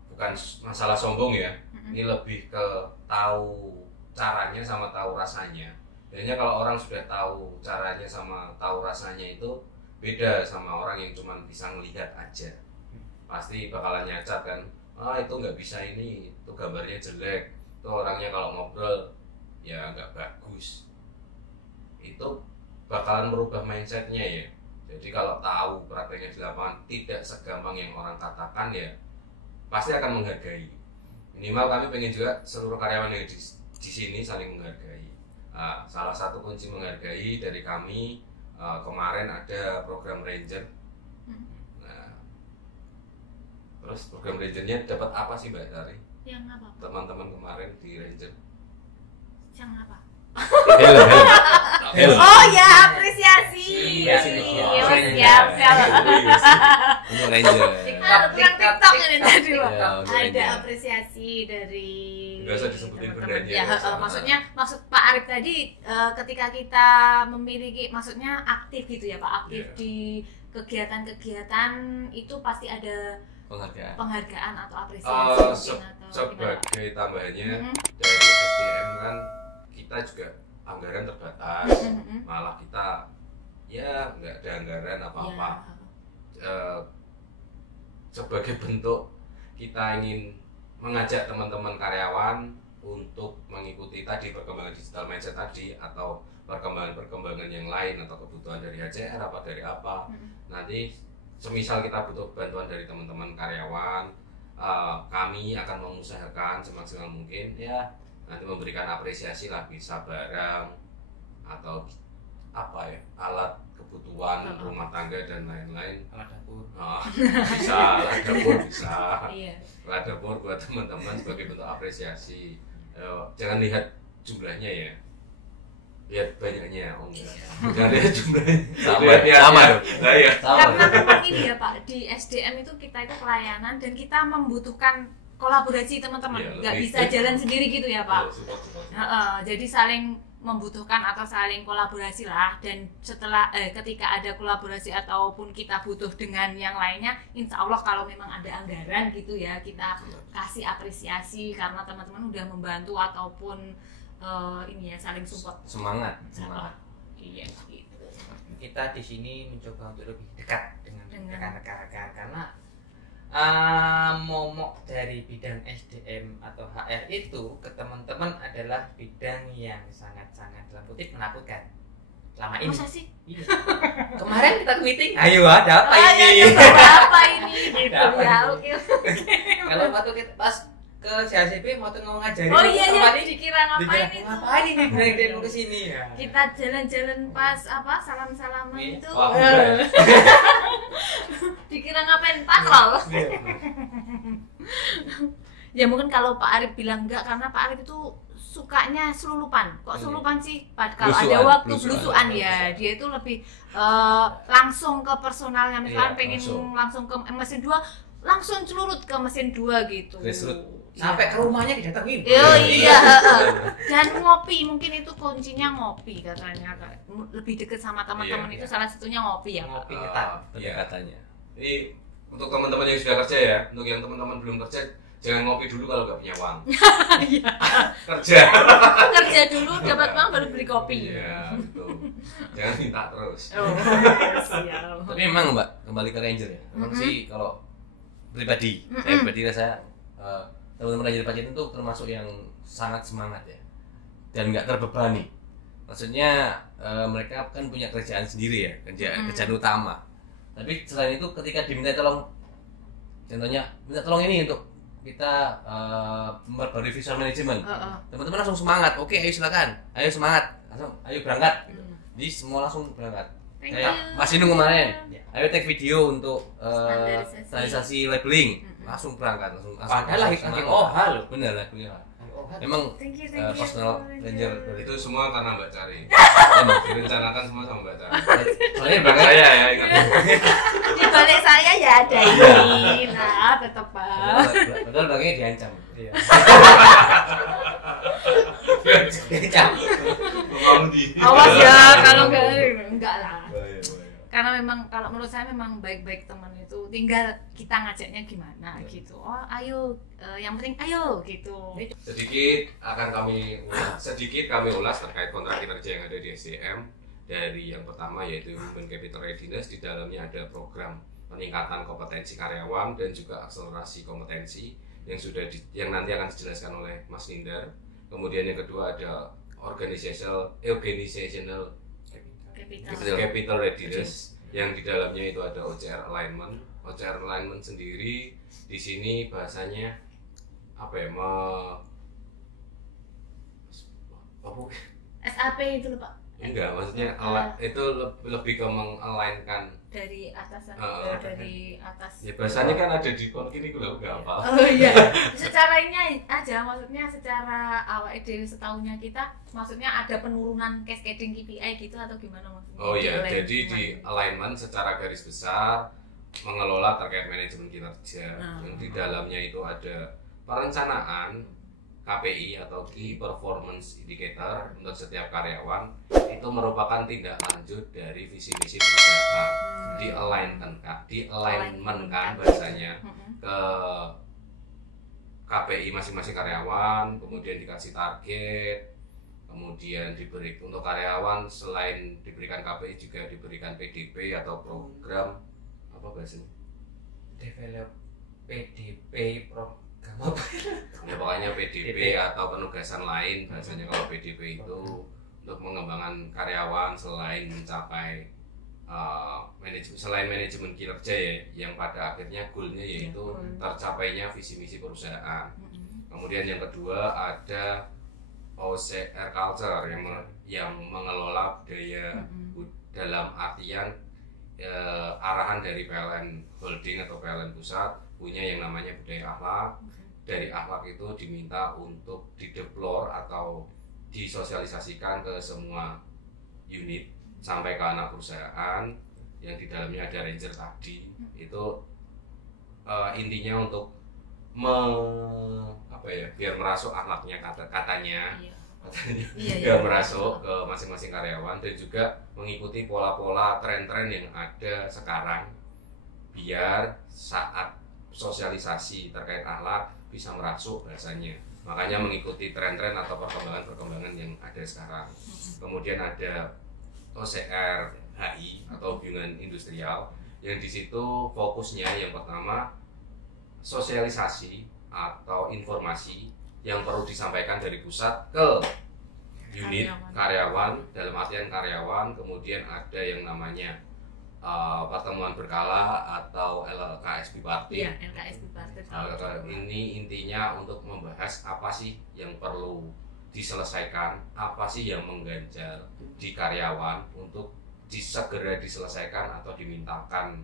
Bukan masalah sombong ya, ini lebih ke tahu caranya sama tahu rasanya. Biasanya kalau orang sudah tahu caranya sama tahu rasanya itu beda sama orang yang cuma bisa ngelihat aja. Pasti bakalan nyacat kan, itu nggak bisa ini, itu gambarnya jelek, itu orangnya kalau ngobrol ya nggak bagus. Itu bakalan merubah mindsetnya ya. Jadi kalau tahu prakteknya di lapangan tidak segampang yang orang katakan ya, pasti akan menghargai. Minimal kami pengen juga seluruh karyawan yang di sini saling menghargai. Salah satu kunci menghargai dari kami kemarin ada program Ranger. Nah, terus program Rangernya dapat apa sih Mbak Tari? Yang apa? Teman-teman kemarin di Ranger. Yang apa? Hello. Oh ya, apresiasi. Iya, Siap. Untuk Ranger. Tukang TikTok ini tadi, Pak. Ya, untuk Ada Ranger. apresiasi dari Nggak usah disebutin teman-teman. bendanya, Ya, nggak usah. maksud Pak Arif tadi ketika kita memiliki, maksudnya aktif gitu ya Pak, aktif Iya. di kegiatan-kegiatan itu pasti ada penghargaan atau apresiasi mungkin atau gimana, Pak? Sebagai tambahannya Mhm. dari SDM kan kita juga anggaran terbatas, malah kita ya nggak ada anggaran apa-apa. Sebagai bentuk kita ingin mengajak teman-teman karyawan untuk mengikuti tadi perkembangan digital mindset tadi, atau perkembangan-perkembangan yang lain, atau kebutuhan dari HCR apa dari apa. Nanti semisal kita butuh bantuan dari teman-teman karyawan, kami akan mengusahakan semaksimal mungkin ya nanti memberikan apresiasi lah, bisa barang atau apa ya, alat kebutuhan rumah tangga dan lain-lain. Alat dapur. Bisa alat dapur, bisa Iya. alat dapur buat teman-teman sebagai bentuk apresiasi. Jangan lihat jumlahnya ya, lihat banyaknya. Jangan lihat jumlahnya, Sama dong. Nah, ya. Karena memang ini ya Pak, di SDM itu kita itu pelayanan dan kita membutuhkan kolaborasi teman-teman, Iya, nggak lebih- bisa jalan sendiri gitu ya Pak. Support. Jadi saling membutuhkan atau saling kolaborasi lah, dan setelah ketika ada kolaborasi ataupun kita butuh dengan yang lainnya, insya Allah kalau memang ada anggaran gitu ya, kita kasih apresiasi karena teman-teman udah membantu ataupun ini ya, saling support. Semangat. Iya gitu. Kita di sini mencoba untuk lebih dekat dengan Dengan- rekan-rekan karena momok dari bidang SDM atau HR itu ke teman-teman adalah bidang yang sangat-sangat dalam kutip menakutkan selama ini. Masa sih? Iya. Kemarin kita meeting, ayo ada apa Oh, ini? ya, coba apa ini gitu Ada apa ya. ini? Oke. Kalau waktu kita pas ke CHCP mau ngajarin Oh iya ya, apa ini? dikira ngapain itu? Ngapain ini brand ke sini ya? Kita jalan-jalan pas apa salam-salaman Iya. itu. Wah, Dikira ngapain patrol? Iya. Ya mungkin kalau Pak Arif bilang enggak, karena Pak Arif itu sukanya selulupan. Kok selulupan sih? Kalau ada Blusuan, waktu blusuan. blusuan ya, dia itu lebih langsung ke personalnya. Misalnya Iya, pengen langsung. langsung ke mesin 2, langsung celurut ke mesin 2 gitu. Grassroots. Sampai ke rumahnya didatengin. Iya, dan ngopi, mungkin itu kuncinya ngopi katanya. Lebih deket sama teman-teman Iya, itu salah satunya ngopi ya. Ngopi ketat. Pendekatannya. Ini untuk teman-teman yang sudah kerja ya, untuk yang teman-teman belum kerja, jangan ngopi dulu kalau nggak punya uang. Kerja. Kerja dulu dapat uang baru beli kopi. Iya, betul. Jangan minta terus. Oh, siap. Tapi memang Mbak, kembali ke Ranger ya. Memang sih kalau pribadi, saya pribadi rasa teman-teman Ranger Pacitan itu termasuk yang sangat semangat ya, dan nggak terbebani. Maksudnya mereka kan punya kerjaan sendiri ya, kerjaan utama. Tapi selain itu ketika diminta tolong, contohnya minta tolong ini untuk kita memperbarui visual management, teman-teman langsung semangat. Oke, ayo silakan, ayo semangat, langsung ayo berangkat. Jadi semua langsung berangkat. Thank Kayak you. Mas Inung kemarin, ayo take video untuk Standarisasi. standarisasi labeling, langsung berangkat, langsung Padahal lagi semangat. OH loh. Bener lah, memang Thank you, personal Ranger. Ranger Itu semua karena Mbak Cari. emang Direncanakan semua sama Mbak Cari. soalnya berangkat Saya ya ingat. Di balik saya ya ada ini. Nah, tetap Pak. padahal belakangnya diancam. Iya. Iya. Mau di. Awas ya kalau enggak lah. Karena memang kalau menurut saya memang baik-baik teman itu, tinggal kita ngajaknya gimana gitu. Oh, ayo yang penting ayo gitu. Sedikit kami ulas terkait kontrak kinerja yang ada di SDM. Dari yang pertama yaitu Human Capital Readiness, di dalamnya ada program peningkatan kompetensi karyawan dan juga akselerasi kompetensi yang nanti akan dijelaskan oleh Mas Nindar. Kemudian yang kedua ada organizational capital readiness, yang di dalamnya itu ada OCR alignment. OCR alignment sendiri di sini bahasanya apa ya? SAP itu loh Pak. Enggak, maksudnya itu lebih ke meng-align-kan Dari atasan dari atas. ya bahasanya kan ada di kon kini gue enggak apa. Oh iya. Secara ini aja, maksudnya secara awal ide setahunya kita, maksudnya ada penurunan cascading KPI gitu atau gimana maksudnya? Oh iya, jadi di alignment secara garis besar mengelola terkait manajemen kinerja yang di dalamnya itu ada perencanaan KPI atau Key Performance Indicator untuk setiap karyawan. Itu merupakan tindak lanjut dari visi misi perusahaan. Di-alignment kan bahasanya ke KPI masing-masing karyawan, kemudian dikasih target, kemudian diberi untuk karyawan selain diberikan KPI juga diberikan PDP atau program apa bahasanya? Develop PDP program apa? Ya pokoknya PDP atau penugasan lain bahasanya. Kalau PDP itu untuk mengembangkan karyawan selain mencapai selain manajemen kinerja ya, yang pada akhirnya goalnya yaitu tercapainya visi misi perusahaan. Kemudian yang kedua ada OCR culture yang mengelola budaya dalam artian arahan dari PLN Holding atau PLN Pusat punya yang namanya budaya akhlak. Dari akhlak itu diminta untuk dideplor atau disosialisasikan ke semua unit sampai ke anak perusahaan yang di dalamnya ada ranger tadi. Itu intinya untuk biar merasuk akhlaknya katanya biar merasuk ke masing-masing karyawan dan juga mengikuti pola-pola tren-tren yang ada sekarang biar saat sosialisasi terkait akhlak bisa merasuk bahasanya. Makanya mengikuti tren-tren atau perkembangan-perkembangan yang ada sekarang. Kemudian ada OCR HI atau hubungan industrial yang di situ fokusnya yang pertama sosialisasi atau informasi yang perlu disampaikan dari pusat ke unit karyawan dalam artian karyawan. Kemudian ada yang namanya pertemuan berkala atau LKSB Party. Iya, LKSB Party. Ini intinya untuk membahas apa sih yang perlu diselesaikan, apa sih yang mengganjal di karyawan untuk segera diselesaikan atau dimintakan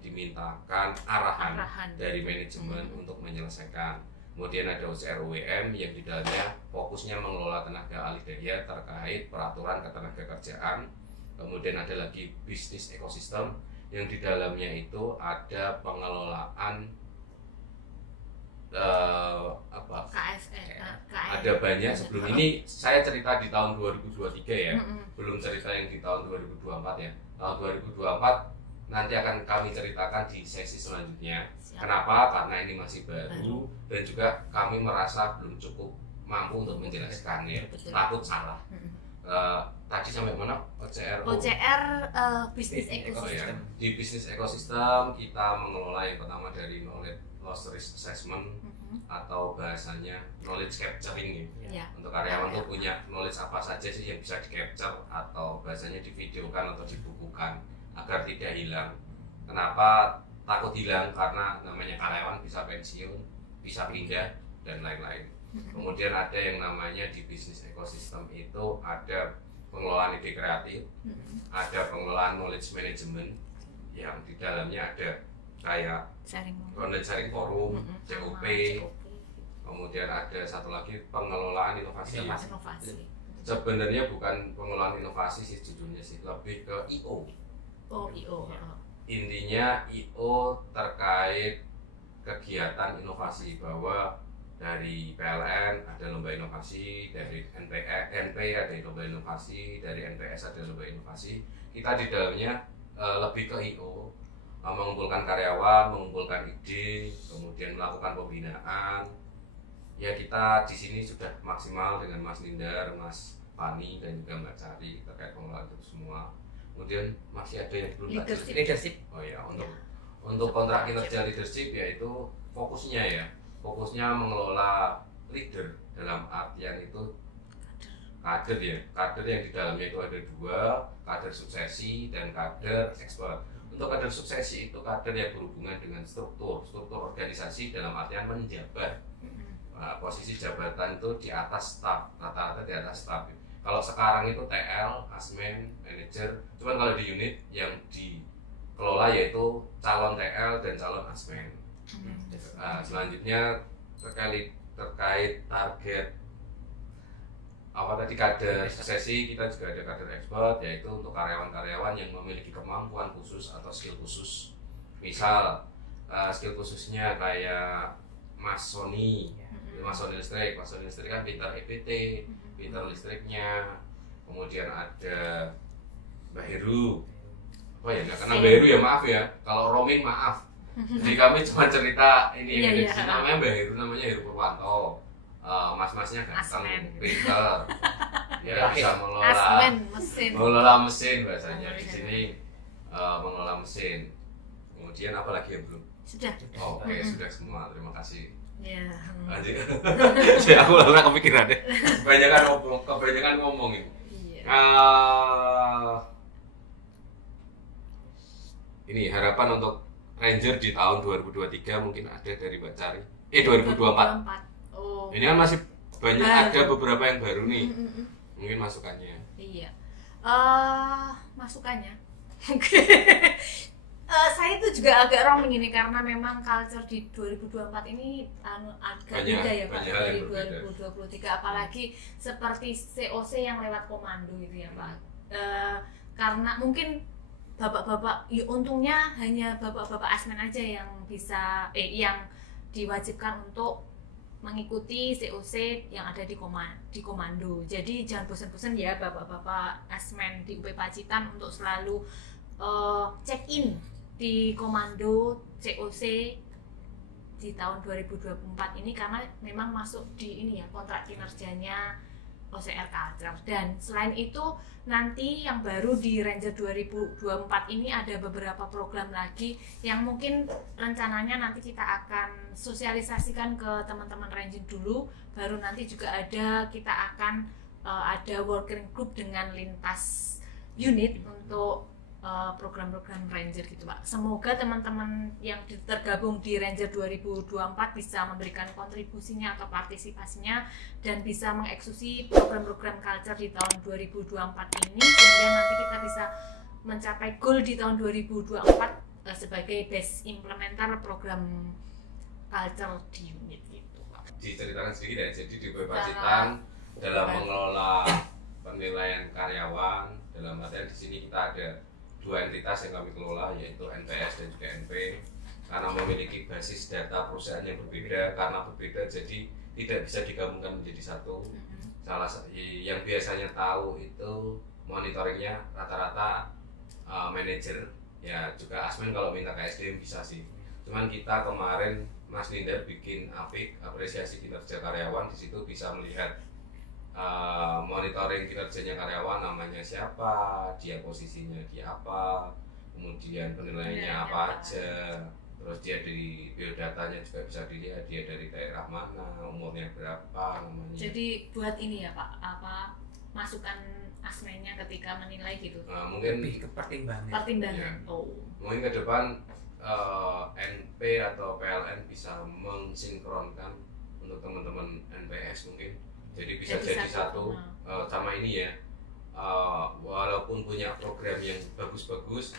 dimintakan arahan dari manajemen untuk menyelesaikan. Kemudian ada OCR UWM yang di dalamnya fokusnya mengelola tenaga alih daya terkait peraturan ketenagakerjaan. Kemudian ada lagi bisnis ekosistem yang di dalamnya itu ada pengelolaan ada banyak. Sebelum ini saya cerita di tahun 2023 ya, belum cerita yang di tahun 2024 ya. Tahun 2024 nanti akan kami ceritakan di sesi selanjutnya. Kenapa? Karena ini masih baru dan juga kami merasa belum cukup mampu untuk menjelaskan ya. Takut salah. Tadi sampai mana? OCR bisnis ekosistem. Di bisnis ekosistem kita mengelola yang pertama dari knowledge loss risk assessment atau bahasanya knowledge capturing ya. Untuk karyawan tuh punya knowledge apa saja sih yang bisa di capture atau bahasanya divideokan atau dibukukan agar tidak hilang. Kenapa takut hilang? Karena namanya karyawan bisa pensiun, bisa pindah dan lain-lain. Kemudian ada yang namanya di bisnis ekosistem itu ada pengelolaan ide kreatif, ada pengelolaan knowledge management yang di dalamnya ada kayak knowledge sharing forum, COP. Kemudian ada satu lagi pengelolaan inovasi. Sebenarnya bukan pengelolaan inovasi sih judulnya sih, lebih ke IO. Intinya IO terkait kegiatan inovasi bahwa dari PLN ada lomba inovasi, dari NP ada lomba inovasi, dari NPS ada lomba inovasi. Kita di dalamnya lebih ke IO, mengumpulkan karyawan, mengumpulkan ide, kemudian melakukan pembinaan. Ya kita di sini sudah maksimal dengan Mas Lindar, Mas Fani dan juga Mbak Cari terkait pengelolaan itu semua. Kemudian masih ada yang belum leadership. Oh ya, untuk kontrak kinerja leadership yaitu fokusnya mengelola leader dalam artian itu kader ya. Kader yang di dalamnya itu ada dua, kader suksesi dan kader expert. Untuk kader suksesi itu kader yang berhubungan dengan struktur organisasi dalam artian menjabat posisi jabatan itu di atas staf, rata-rata di atas staf. Kalau sekarang itu TL, asmen, manajer. Cuman kalau di unit yang dikelola yaitu calon TL dan calon asmen. Selanjutnya terkait target apa tadi kader suksesi, kita juga ada kader expert, yaitu untuk karyawan-karyawan yang memiliki kemampuan khusus atau skill khusus. Misal skill khususnya kayak Mas Sony listrik kan pintar EPT, pintar listriknya. Kemudian ada Mbak Heru, apa ya, nggak kenal Mbak Heru ya, maaf ya, kalau roaming maaf. Jadi kami cuma cerita ini, namanya Mbak Heru, namanya Heru Purwanto. Mas-masnya ganteng, pintar, ya bisa mengelola mesin bahasanya di sini, mengelola mesin. Kemudian apa lagi ya belum? Sudah. Oh, oke, sudah semua. Terima kasih. Ya. Lanjut. Aku lama kepikiran deh. Kebanyakan ngomong ini. Iya. Ini harapan untuk Ranger di tahun 2023 mungkin ada dari Mbak Cari. 2024. Oh. Ini kan masih banyak, baru. ada beberapa yang baru nih. Mungkin masukannya. Iya. Masukannya. Oke. Saya itu juga agak roaming ini karena memang culture di 2024 ini agak beda ya Pak dari 2023, apalagi seperti COC yang lewat komando gitu ya Pak. Karena mungkin bapak-bapak, ya untungnya hanya bapak-bapak asmen aja yang bisa yang diwajibkan untuk mengikuti COC yang ada di komando. Jadi jangan bosan-bosan ya bapak-bapak asmen di UP Pacitan untuk selalu check in di komando COC di tahun 2024 ini, karena memang masuk di ini ya kontrak kinerjanya OCR Culture. Dan selain itu nanti yang baru di Ranger 2024 ini ada beberapa program lagi yang mungkin rencananya nanti kita akan sosialisasikan ke teman-teman Ranger dulu, baru nanti juga kita akan ada working group dengan lintas unit untuk program-program Ranger gitu Pak. Semoga teman-teman yang tergabung di Ranger 2024 bisa memberikan kontribusinya atau partisipasinya dan bisa mengeksekusi program-program culture di tahun 2024 ini, sehingga nanti kita bisa mencapai goal di tahun 2024 sebagai best implementer program culture di unit gitu Pak. Diceritakan sedikit ya, jadi di Pacitan dalam mengelola penilaian karyawan, dalam artian di sini kita ada dua entitas yang kami kelola, yaitu NPS dan juga NP. Karena memiliki basis data perusahaan yang berbeda, karena berbeda jadi tidak bisa digabungkan menjadi satu. Yang biasanya tahu itu monitoringnya rata-rata manajer, ya juga asmen kalau minta ke SDM bisa sih. Cuman kita kemarin Mas Lindar bikin apresiasi kinerja karyawan, di situ bisa melihat monitoring kinerjanya karyawan, namanya siapa, dia posisinya di apa, kemudian penilaiannya apa aja, terus dia di biodatanya juga bisa dilihat dia dari daerah mana, umurnya berapa, namanya. Jadi buat ini ya Pak, masukan asmennya ketika menilai gitu. Mungkin lebih ke pertimbangan. Ya. Mungkin ke depan NP atau PLN bisa mensinkronkan untuk teman-teman NPS mungkin. Jadi bisa jadi satu sama ini ya, walaupun punya program yang bagus-bagus,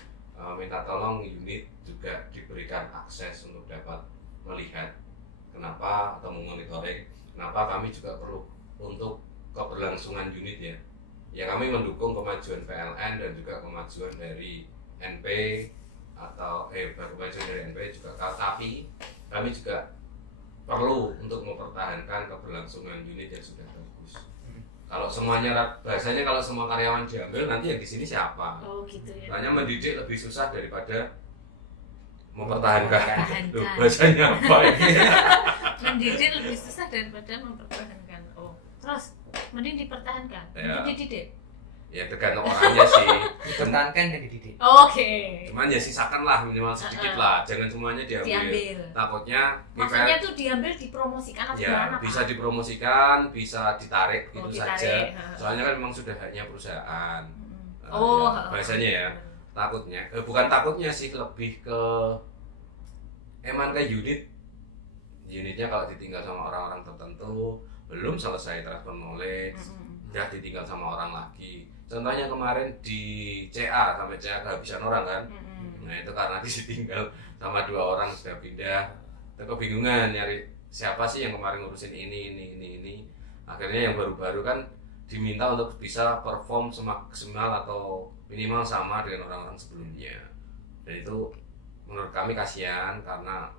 minta tolong unit juga diberikan akses untuk dapat melihat kenapa atau memonitoring kenapa. Kami juga perlu untuk keberlangsungan unit ya. Ya kami mendukung kemajuan PLN dan juga kemajuan dari NP atau kemajuan dari NP juga, tapi kami juga perlu untuk mempertahankan keberlangsungan unit yang sudah bagus. Kalau semuanya, bahasanya kalau semua karyawan diambil, nanti yang di sini siapa? Oh gitu ya. Hanya mendidik lebih susah daripada mempertahankan. Loh, Mempertahankan. bahasanya apa ini? Mendidik lebih susah daripada mempertahankan. Oh, terus mending dipertahankan, Ya. mending dididik. Ya tergantung orangnya sih. Dipertahankan dan dididik. Oke. Cuman ya sisakan lah minimal sedikit lah, jangan semuanya Diambil. Takutnya Maksudnya tuh diambil dipromosikan atau ya gimana Pak? bisa dipromosikan, bisa ditarik Oh, gitu ditarik. saja. Soalnya kan memang sudah haknya perusahaan. Oh, Ya, bahasanya ya. Takutnya, bukan takutnya sih, lebih ke emang ke unit unitnya kalau ditinggal sama orang-orang tertentu, belum selesai transfer knowledge, udah ditinggal sama orang lagi. Contohnya kemarin di CA, sampai CA kehabisan orang kan. Nah itu karena ditinggal sama 2 orang sudah pindah. Itu kebingungan nyari siapa sih yang kemarin ngurusin ini. Akhirnya yang baru-baru kan diminta untuk bisa perform semaksimal atau minimal sama dengan orang-orang sebelumnya. Dan itu menurut kami kasihan karena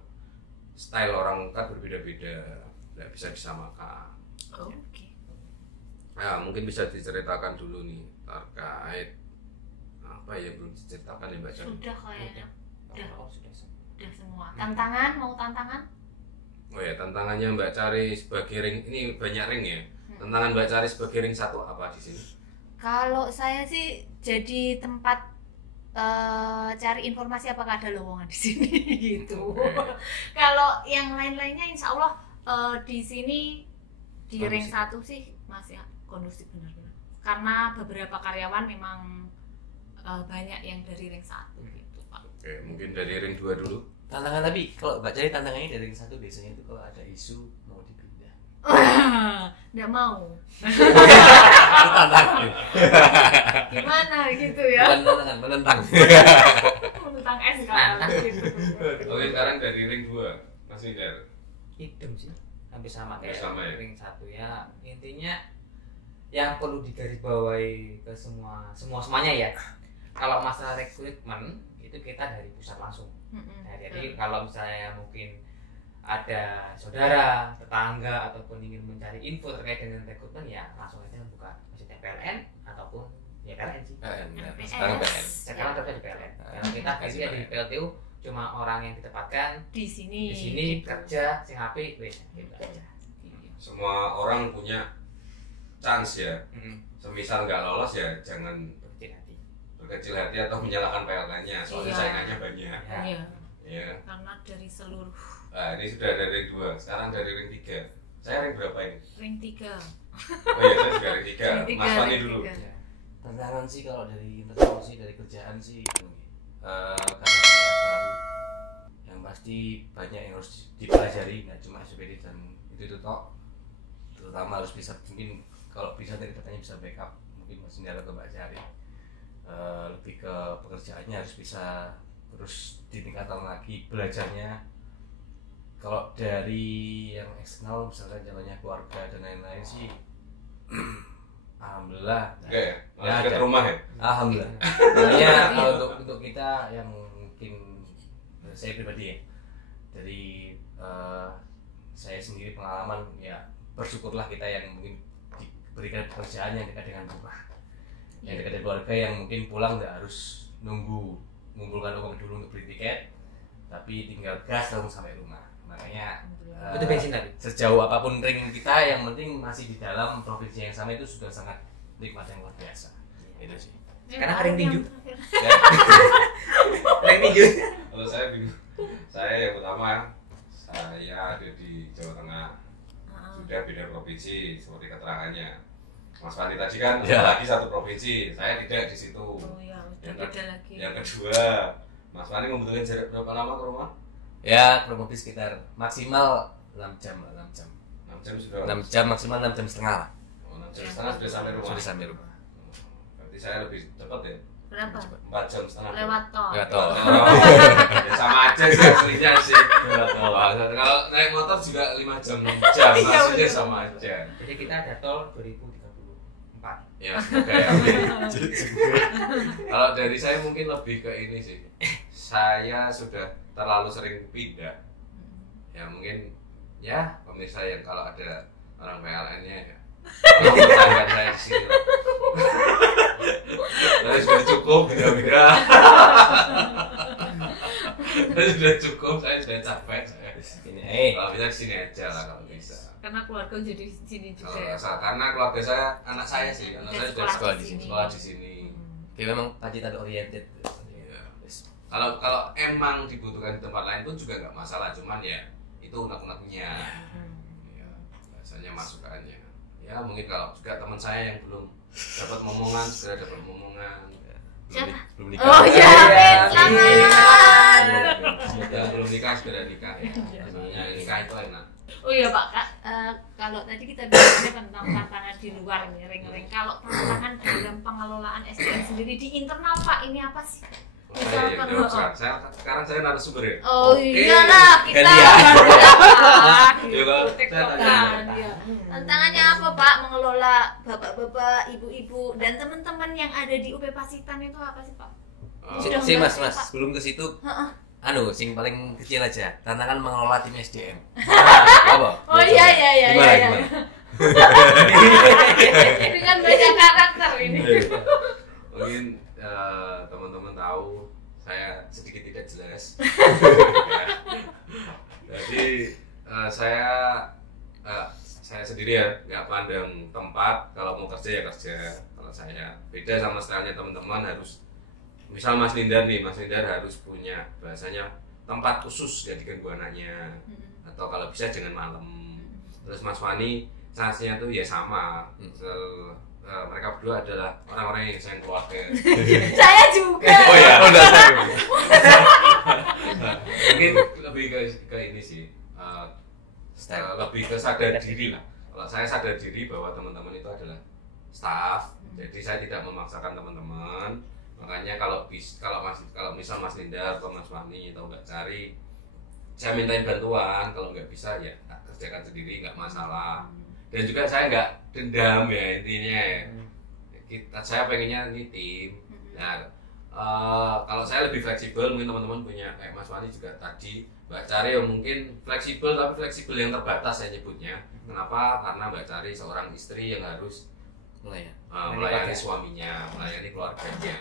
style orang kan berbeda-beda, tidak bisa disamakan. Oke. Ya mungkin bisa diceritakan dulu nih terkait apa ya belum diceritakan ya Mbak Cari. Sudah kayaknya. Sudah Semua. Tantangan, mau tantangan? Oh ya tantangannya Mbak Cari sebagai ring ini banyak ring ya. Tantangan Mbak Cari sebagai ring 1 apa di sini? Kalau saya sih jadi tempat cari informasi apakah ada lowongan di sini gitu. Kalau yang lain-lainnya insya Allah di sini di ring 1 sih masih kondusif benar-benar. Karena beberapa karyawan memang banyak yang dari ring 1 gitu Pak. Oke, mungkin dari ring 2 dulu. Tantangan tapi kalau Mbak Cari tantangannya dari ring 1 biasanya itu kalau ada isu mau dipindah. Nggak mau. Itu tantangan. Gimana gitu ya? Bukan tantangan, menentang. Tentang es kan gitu. Oke, sekarang dari ring 2. Mas Windar. Idem sih, hampir sama Hampir kayak sama ya? ring 1 ya. Intinya yang perlu digarisbawahi ke semuanya ya. Kalau masalah rekrutmen itu kita dari pusat langsung. Jadi kalau misalnya mungkin ada saudara, tetangga ataupun ingin mencari info terkait dengan rekrutmen ya langsung aja buka maksudnya PLN ataupun ya PLN sih. Sekarang PLN. Sekarang terkait di PLN. Kalau kita kerja di PLTU cuma orang yang ditempatkan di sini gitu. kerja sing HP wis gitu aja. Semua orang punya chance ya. Semisal nggak lolos ya jangan Berkecil hati. berkecil hati atau menyalahkan PLN-nya soalnya Iya. saingannya banyak. Iya. Ya. Karena dari seluruh Nah, ini sudah dari ring 2, sekarang dari ring 3. Saya ring berapa ini? ring 3. Oh iya, saya juga ring 3. Ring tiga, Mas Fani ring dulu. tiga. Ya. Tantangan sih kalau dari internal sih dari kerjaan sih itu karena saya baru yang pasti banyak yang harus dipelajari nggak cuma SPD dan itu toh terutama harus bisa mungkin kalau bisa dari katanya bisa backup mungkin masih nyala ke Mbak Cari lebih ke pekerjaannya harus bisa terus ditingkatkan lagi belajarnya. Kalau dari yang eksternal misalnya jalannya keluarga dan lain-lain sih alhamdulillah Enggak ya? Malah Ya, dekat ada. rumah ya? alhamdulillah. Makanya untuk kita yang mungkin saya pribadi ya dari saya sendiri pengalaman ya bersyukurlah kita yang mungkin diberikan pekerjaan yang dekat dengan rumah, yang dekat dengan keluarga yang mungkin pulang nggak harus nunggu mengumpulkan uang dulu untuk beli tiket, tapi tinggal gas langsung sampai rumah. Makanya Itu bensin tadi. sejauh apapun ring kita yang penting masih di dalam provinsi yang sama itu sudah sangat nikmat yang luar biasa. Itu sih. Sekarang ring tinju. Ya. Ring tinju. Kalau saya bingung. Saya yang pertama, saya ada di Jawa Tengah. Sudah beda provinsi seperti keterangannya. Mas Fani tadi kan Ya. lagi satu provinsi, saya tidak di situ. Oh ya, udah Yang beda lagi. Yang kedua, Mas Fani membutuhkan jarak berapa lama ke rumah? Ya, kurang lebih sekitar maksimal 6 jam lah, 6 jam. 6 jam sudah. 6 jam maksimal 6 jam setengah lah. Oh, 6 jam setengah sudah sampai rumah. Sudah sampai rumah. Berarti saya lebih cepat ya. Berapa? 4 jam setengah. Lewat tol. Lewat tol. Ya, sama aja sih aslinya sih. Kalau naik motor juga 5 jam 6 jam Iya, maksudnya betul. sama aja. Jadi kita ada tol 2034. Ya semoga ya. Kalau dari saya mungkin lebih ke ini sih. Saya sudah terlalu sering pindah. Ya mungkin ya pemirsa yang kalau ada orang PLN-nya ya. Kalau pertanyaan saya di sini. Saya sudah cukup beda-beda. Saya sudah cukup, saya sudah capek. Ini Kalau bisa di sini aja lah kalau bisa. Karena keluarga jadi di sini juga Kalau ya. asal karena keluarga saya, anak saya sih, anak saya sudah sekolah di sini. sekolah di sini. kayak memang pacitan oriented. Iya. Kalau emang dibutuhkan di tempat lain pun juga nggak masalah, cuman ya itu unek-uneknya. Ya, biasanya masukannya. Ya mungkin kalau juga teman saya yang belum dapat momongan segera dapat momongan. Siapa? Belum Oh nikah. ya, selamat. Yang belum nikah segera nikah ya. Misalnya nikah itu enak. Oh iya Pak, kalau tadi kita bicara tentang tantangan di luar nih, ring-ring. Kalau tantangan dalam pengelolaan SDM sendiri di internal Pak, ini apa sih? Misalkan, sekarang saya narasumber ya. Oh iyalah, kita tantangannya apa Pak mengelola bapak-bapak, ibu-ibu dan teman-teman yang ada di UP Pacitan itu apa sih Pak? Si Mas, sebelum ke situ, sing paling kecil aja, tantangan mengelola tim SDM. Apa? Oh iya. Gimana? Dengan banyak karakter ini. Mungkin teman-teman tahu saya sedikit tidak jelas. Jadi saya sendiri ya nggak pandang tempat, kalau mau kerja ya kerja. Kalau saya beda sama stylenya teman-teman, harus misal Mas Lindar harus punya bahasanya tempat khusus jadi ganggu anaknya, atau kalau bisa jangan malam. Terus Mas Fani sanksinya tuh ya sama. Mereka berdua adalah orang-orang yang sayang keluarga. Saya juga. Oh ya, udah saya. Mungkin lebih ke ini sih, lebih ke sadar diri lah. Kalau saya sadar diri bahwa teman-teman itu adalah staff, jadi saya tidak memaksakan teman-teman. Makanya kalau misal Mas Lindar atau Mas Wani atau Mbak Cari, saya mintain bantuan. Kalau nggak bisa ya kerjakan sendiri, nggak masalah. Dan juga saya nggak dendam ya intinya. Saya pengennya ini tim. Nah, kalau saya lebih fleksibel, mungkin teman-teman punya kayak Mas Wani juga tadi, Mbak Cari yang mungkin fleksibel, tapi fleksibel yang terbatas saya nyebutnya. Kenapa? Karena Mbak Cari seorang istri yang harus melayani suaminya, melayani keluarganya.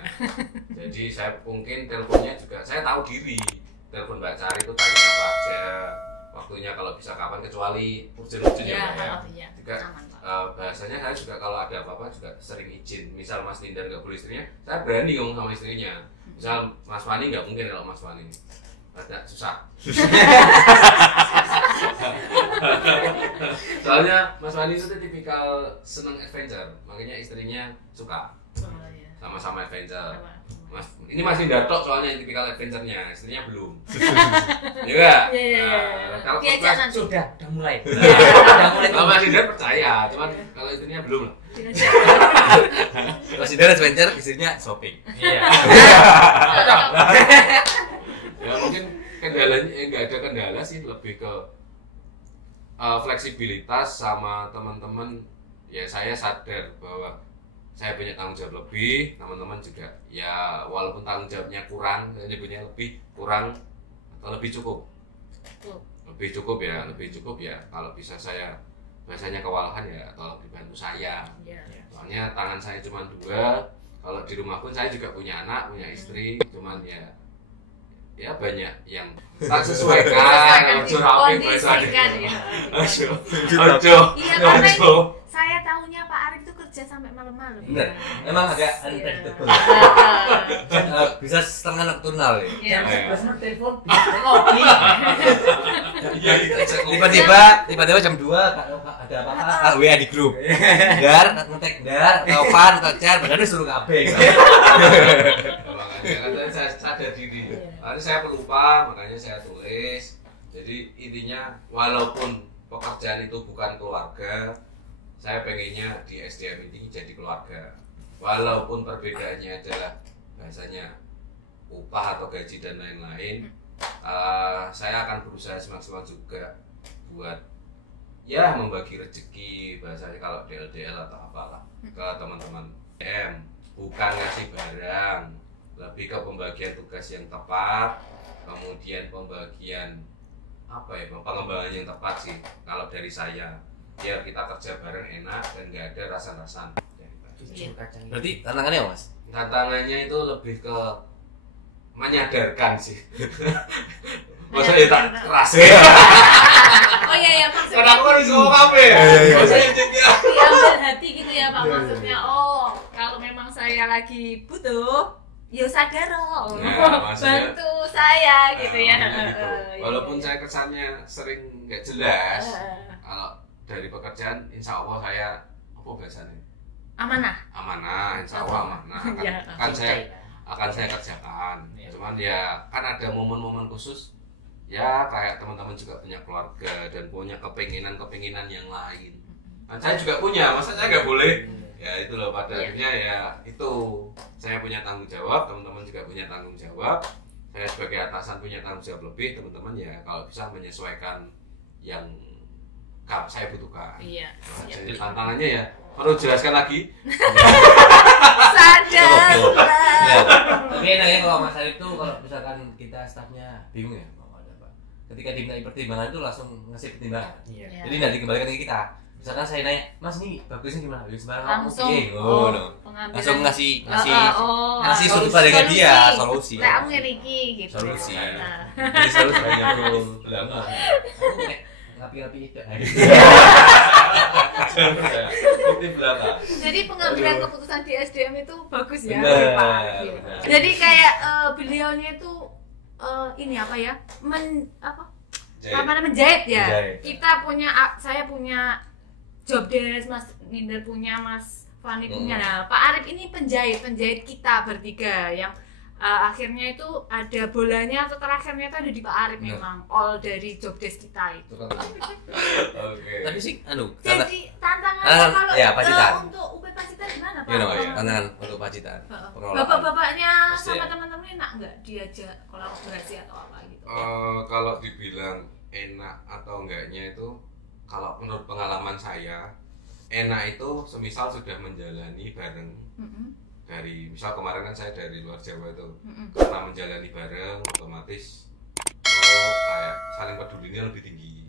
Jadi saya mungkin teleponnya juga, saya tahu diri. Telepon Mbak Cari itu tanya apa aja, waktunya kalau bisa kapan, kecuali urgent-urgent ya. Juga bahasanya saya juga kalau ada apa-apa juga sering izin. Misal Mas Lindar nggak boleh istrinya, saya berani ngomong sama istrinya. Misal Mas Wani nggak mungkin, kalau Mas Wani agak susah. Soalnya Mas Wani itu tipikal seneng adventure, makanya istrinya suka sama-sama adventure. Ini masih Datok soalnya yang tipikal adventure-nya, istrinya belum. Iya. Kalau sudah mulai. Kalau Mas Lindar percaya, cuman kalau istrinya belum lah. Mas Lindar adventure, istrinya shopping. Iya. Ya mungkin kendalanya nggak ada kendala sih, lebih ke fleksibilitas sama teman-teman. Ya saya sadar bahwa saya punya tanggung jawab lebih, teman-teman juga ya walaupun tanggung jawabnya kurang, saya nyebutnya lebih kurang atau lebih cukup. Lebih cukup ya kalau bisa saya biasanya kewalahan ya atau lebih bantu saya. Soalnya tangan saya cuma 2, kalau di rumah pun saya juga punya anak, punya istri, cuman ya banyak yang tak sesuaikan, kondisikan ya. Ojo. Saya tahunya Pak Arif itu kerja sampai malam-malam. Bener, memang agak unpredictable. Bisa setengah nocturnal ya. Telepon, tiba-tiba jam 2 kalau ada apa-apa WA di grup. Ngetek atau chat, padahal disuruh KB. Makanya saya sadar diri. Nanti saya pelupa, makanya saya tulis. Jadi intinya walaupun pekerjaan itu bukan keluarga, saya pengennya di SDM ini jadi keluarga. Walaupun perbedaannya adalah bahasanya upah atau gaji dan lain-lain, saya akan berusaha semaksimal juga buat ya membagi rezeki, bahasanya kalau DLDL atau apalah ke teman-teman. Bukan ngasih barang, lebih ke pembagian tugas yang tepat, kemudian pembagian pengembangan yang tepat sih kalau dari saya, biar kita kerja bareng enak dan nggak ada rasa-rasan. Berarti tantangannya Mas? Tantangannya itu lebih ke menyadarkan sih. Masa ya tak keras ya. Oh iya maksudnya. Karena aku kan bisa ngomong kafe. Saya juga. Diambil hati gitu ya Pak, maksudnya. Oh kalau memang saya lagi butuh, yo sadar bantu saya gitu ya. Walaupun saya kesannya sering nggak jelas, kalau dari pekerjaan insya Allah saya apa bahasanya? Amanah, insya Allah amanah. Akan saya kerjakan. Cuman ya kan ada momen-momen khusus ya kayak teman-teman juga punya keluarga dan punya kepinginan yang lain. Dan saya juga punya, masa saya nggak boleh? Ya itu loh, pada akhirnya ya itu saya punya tanggung jawab, teman-teman juga punya tanggung jawab. Saya sebagai atasan punya tanggung jawab lebih, teman-teman ya kalau bisa menyesuaikan yang saya butuhkan. Iya. Nah, jadi tantangannya ya perlu jelaskan lagi. Sadar. Ya. Tapi enaknya kalau Mas Arif tuh kalau misalkan kita stafnya bingung ya mau ada apa. Ketika diminta pertimbangan itu langsung ngasih pertimbangan. Iya. Iya. Jadi nanti kembalikan ke kita. Misalkan saya nanya, Mas ini bagusnya gimana? Ya sembarang Langsung. oh, no. Pengambilan. Langsung ngasih ngasih sudut pandang ke dia, solusi. Kayak aku ngene iki gitu. Solusi. Nah. Jadi solusi nyambung belakang. Aku kayak ngapi-ngapi itu. Di belakang. Jadi pengambilan keputusan di SDM itu bagus ya, Benar, Pak. benar. Jadi kayak beliaunya itu ini apa ya? Menjahit ya. Menjahit. Kita punya, saya punya job desk, Mas Nindar punya, Mas Fani punya. Nah, Pak Arif ini penjahit kita bertiga yang akhirnya itu ada bolanya atau terakhirnya itu ada di Pak Arif memang. All dari job desk kita itu. Oke. Tapi sih Jadi tantangannya kalau ya, Pacitan. untuk UP Pacitan gimana Pak? Tantangan untuk Pacitan. Pengelolaan. Bapak-bapaknya Pasti sama ya. teman-teman enak nggak diajak kolaborasi atau apa gitu? Kalau dibilang enak atau enggaknya itu, kalau menurut pengalaman saya, enak itu semisal sudah menjalani bareng. Dari misal kemarin kan saya dari luar Jawa itu, karena menjalani bareng otomatis kayak saling pedulinya lebih tinggi.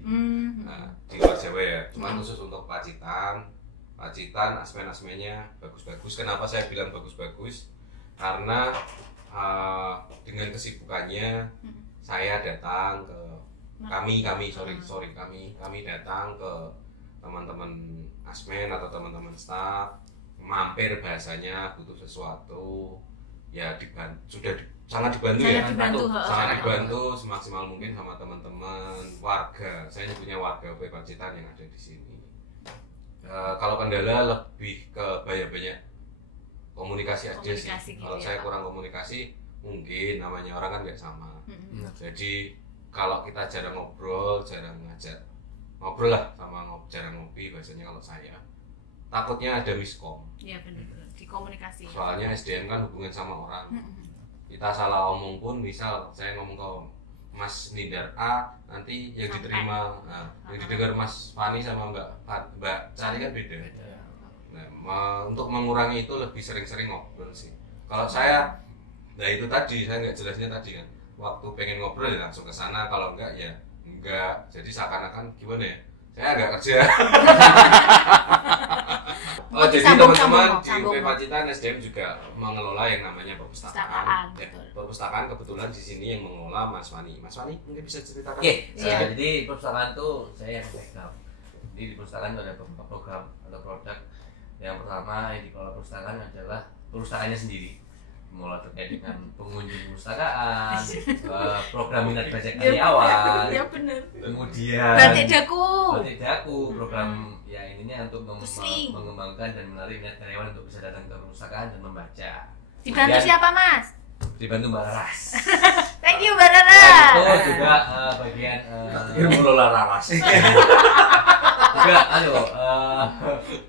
Nah, di luar Jawa ya, cuman khusus untuk Pacitan asmen-asmennya bagus-bagus. Kenapa saya bilang bagus-bagus? Karena dengan kesibukannya saya datang ke kami datang ke teman-teman asmen atau teman-teman staff, mampir bahasanya butuh sesuatu ya sangat dibantu ya, sangat dibantu semaksimal mungkin sama teman-teman warga. Saya punya warga UP Pacitan yang ada di sini. Kalau kendala lebih ke banyak komunikasi aja sih. Gitu Kalau ya, saya Pak. kurang komunikasi, mungkin namanya orang kan nggak sama. Jadi kalau kita jarang ngobrol, jarang ngajak ngobrol lah jarang ngopi biasanya kalau saya. Takutnya ada miskom. Iya benar-benar di komunikasi. Soalnya SDM kan hubungan sama orang. Kita salah omong pun, misal saya ngomong ke Mas Nindar A, nanti yang diterima, yang didengar Mas Fani sama Mbak Cari kan beda. Nah, untuk mengurangi itu lebih sering-sering ngobrol sih. Kalau saya, nah itu tadi saya nggak jelasnya tadi kan. Waktu pengen ngobrol ya langsung ke sana, kalau enggak ya enggak. Jadi seakan-akan gimana ya? Saya agak kerja. Jadi teman-teman di UP Pacitan SDM juga mengelola yang namanya perpustakaan. Perpustakaan kebetulan di sini yang mengelola Mas Fani. Mas Fani mungkin bisa ceritakan? Iya. Jadi perpustakaan itu saya yang pegang. Jadi di perpustakaan itu ada beberapa program atau produk. Yang pertama yang dikelola perpustakaan adalah perpustakaannya sendiri. Mulai terkait dengan pengunjung perpustakaan, program minat baca kali awal, ya benar. kemudian Batik daku, program ya ininya untuk mengembangkan dan menarik minat karyawan untuk bisa datang ke perpustakaan dan membaca. Dibantu siapa Mas? Dibantu Mbak Laras. Thank you Mbak Laras. Itu juga bagian mengelola Laras. Juga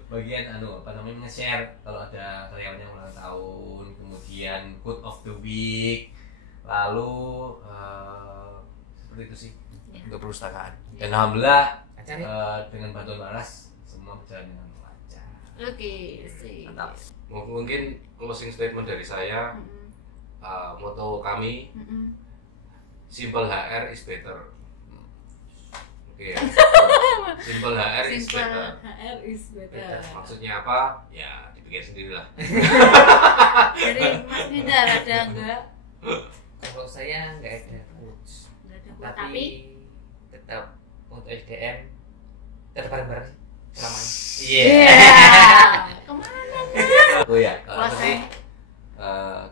bagian nge-share kalau ada karyawan yang ulang tahun, kemudian quote of the week, lalu seperti itu sih untuk perpustakaan. Dan alhamdulillah dengan bantuan Laras semua berjalan dengan lancar. Oke, sih. Mantap. Mungkin closing statement dari saya, moto kami, simple HR is better. Oke ya. Simple HR is better. HR is better. Maksudnya apa? Ya dipikir sendirilah. Dari Mas Nindar ada enggak? Kalau saya nggak ada quotes, tapi tetap untuk SDM tetap bareng-bareng sih selamanya. Iya. Kemana? Oh ya, Closing.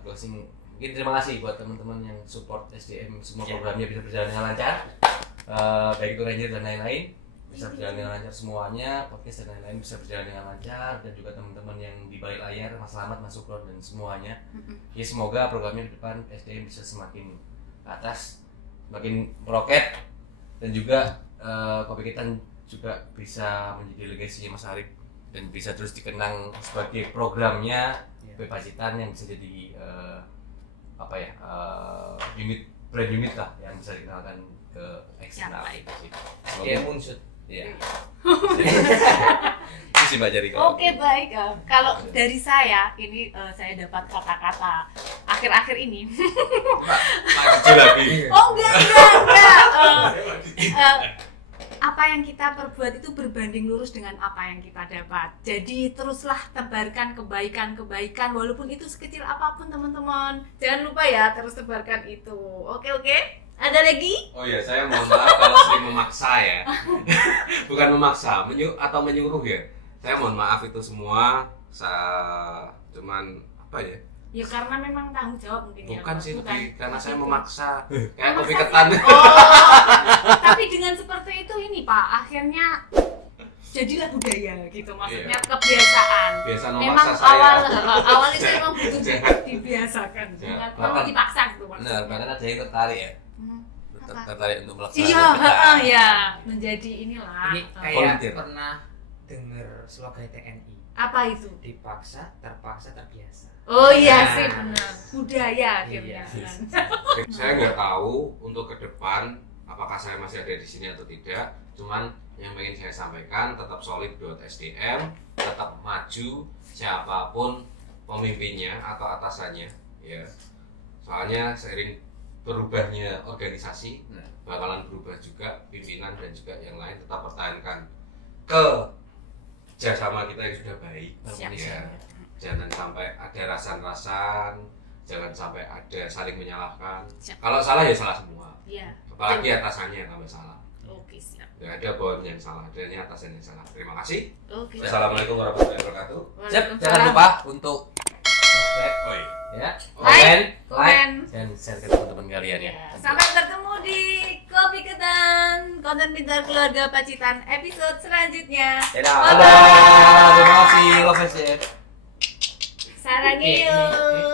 Closing. Mungkin terima kasih buat teman-teman yang support SDM, semua programnya bisa berjalan dengan lancar. Baik itu Ranger dan lain-lain bisa berjalan dengan lancar semuanya, podcast dan lain-lain bisa berjalan dengan lancar, dan juga teman-teman yang di balik layar, Mas Slamet, Mas Sukron dan semuanya. Ya semoga programnya di depan SDM bisa semakin ke atas makin meroket, dan juga Kopi Ketan juga bisa menjadi legasinya Mas Arif dan bisa terus dikenang sebagai programnya Pacitan yang bisa jadi brand unit lah yang bisa dikenalkan ke eksternal. Dia munsut. Iya. Itu sih Mbak Jari. Oke, baik. Kalau dari saya ini saya dapat kata-kata akhir-akhir ini. Maju lagi. Oh enggak. Apa yang kita perbuat itu berbanding lurus dengan apa yang kita dapat. Jadi teruslah tebarkan kebaikan-kebaikan walaupun itu sekecil apapun teman-teman. Jangan lupa ya terus tebarkan itu. Oke. Ada lagi? Oh ya, saya mohon maaf kalau sering memaksa ya. Bukan memaksa, atau menyuruh ya. Saya mohon maaf itu semua. Cuman apa ya? Ya karena memang tanggung jawab mungkin ya. Bukan sih, lebih karena saya Itu. memaksa. Kayak Kopi Memaksa Ketan. sih. Oh, tapi dengan seperti itu ini Pak, akhirnya jadilah budaya gitu. Maksudnya kebiasaan. Biasa Memang memaksa saya. awal itu memang butuh dibiasakan. Jangan perlu dipaksa gitu Benar, maksudnya. bahkan ada yang tertarik ya. Apa? Tertarik untuk melaksanakan Iya, Kopi Ketan. ya menjadi inilah. Ini kayak Volunteer. pernah dengar slogan TNI. Apa itu? Dipaksa, terpaksa, terbiasa. Oh iya Nah. sih benar. Budaya akhirnya. Iya. Saya nggak tahu untuk ke depan apakah saya masih ada di sini atau tidak. Cuman yang ingin saya sampaikan tetap solid.sdm, tetap maju siapapun pemimpinnya atau atasannya ya. Soalnya seiring berubahnya organisasi bakalan berubah juga pimpinan dan juga yang lain. Tetap pertahankan kerjasama kita yang sudah baik. Siap. Ya. Jangan sampai ada rasan-rasan, jangan sampai ada saling menyalahkan. Siap. Kalau salah ya salah semua. Iya. Apalagi atasannya yang sampai salah. Oke, siap. Tidak ada bawaan yang salah, adanya atasan yang salah. Terima kasih. Oke. Wassalamualaikum warahmatullahi wabarakatuh. Siap, jangan lupa untuk subscribe Oi. ya, Like, komen, dan share ke teman-teman kalian ya. Sampai bertemu di Kopi Ketan, konten pintar keluarga Pacitan episode selanjutnya. Dadah. Terima kasih, Love SDM. Sarangnya yuk.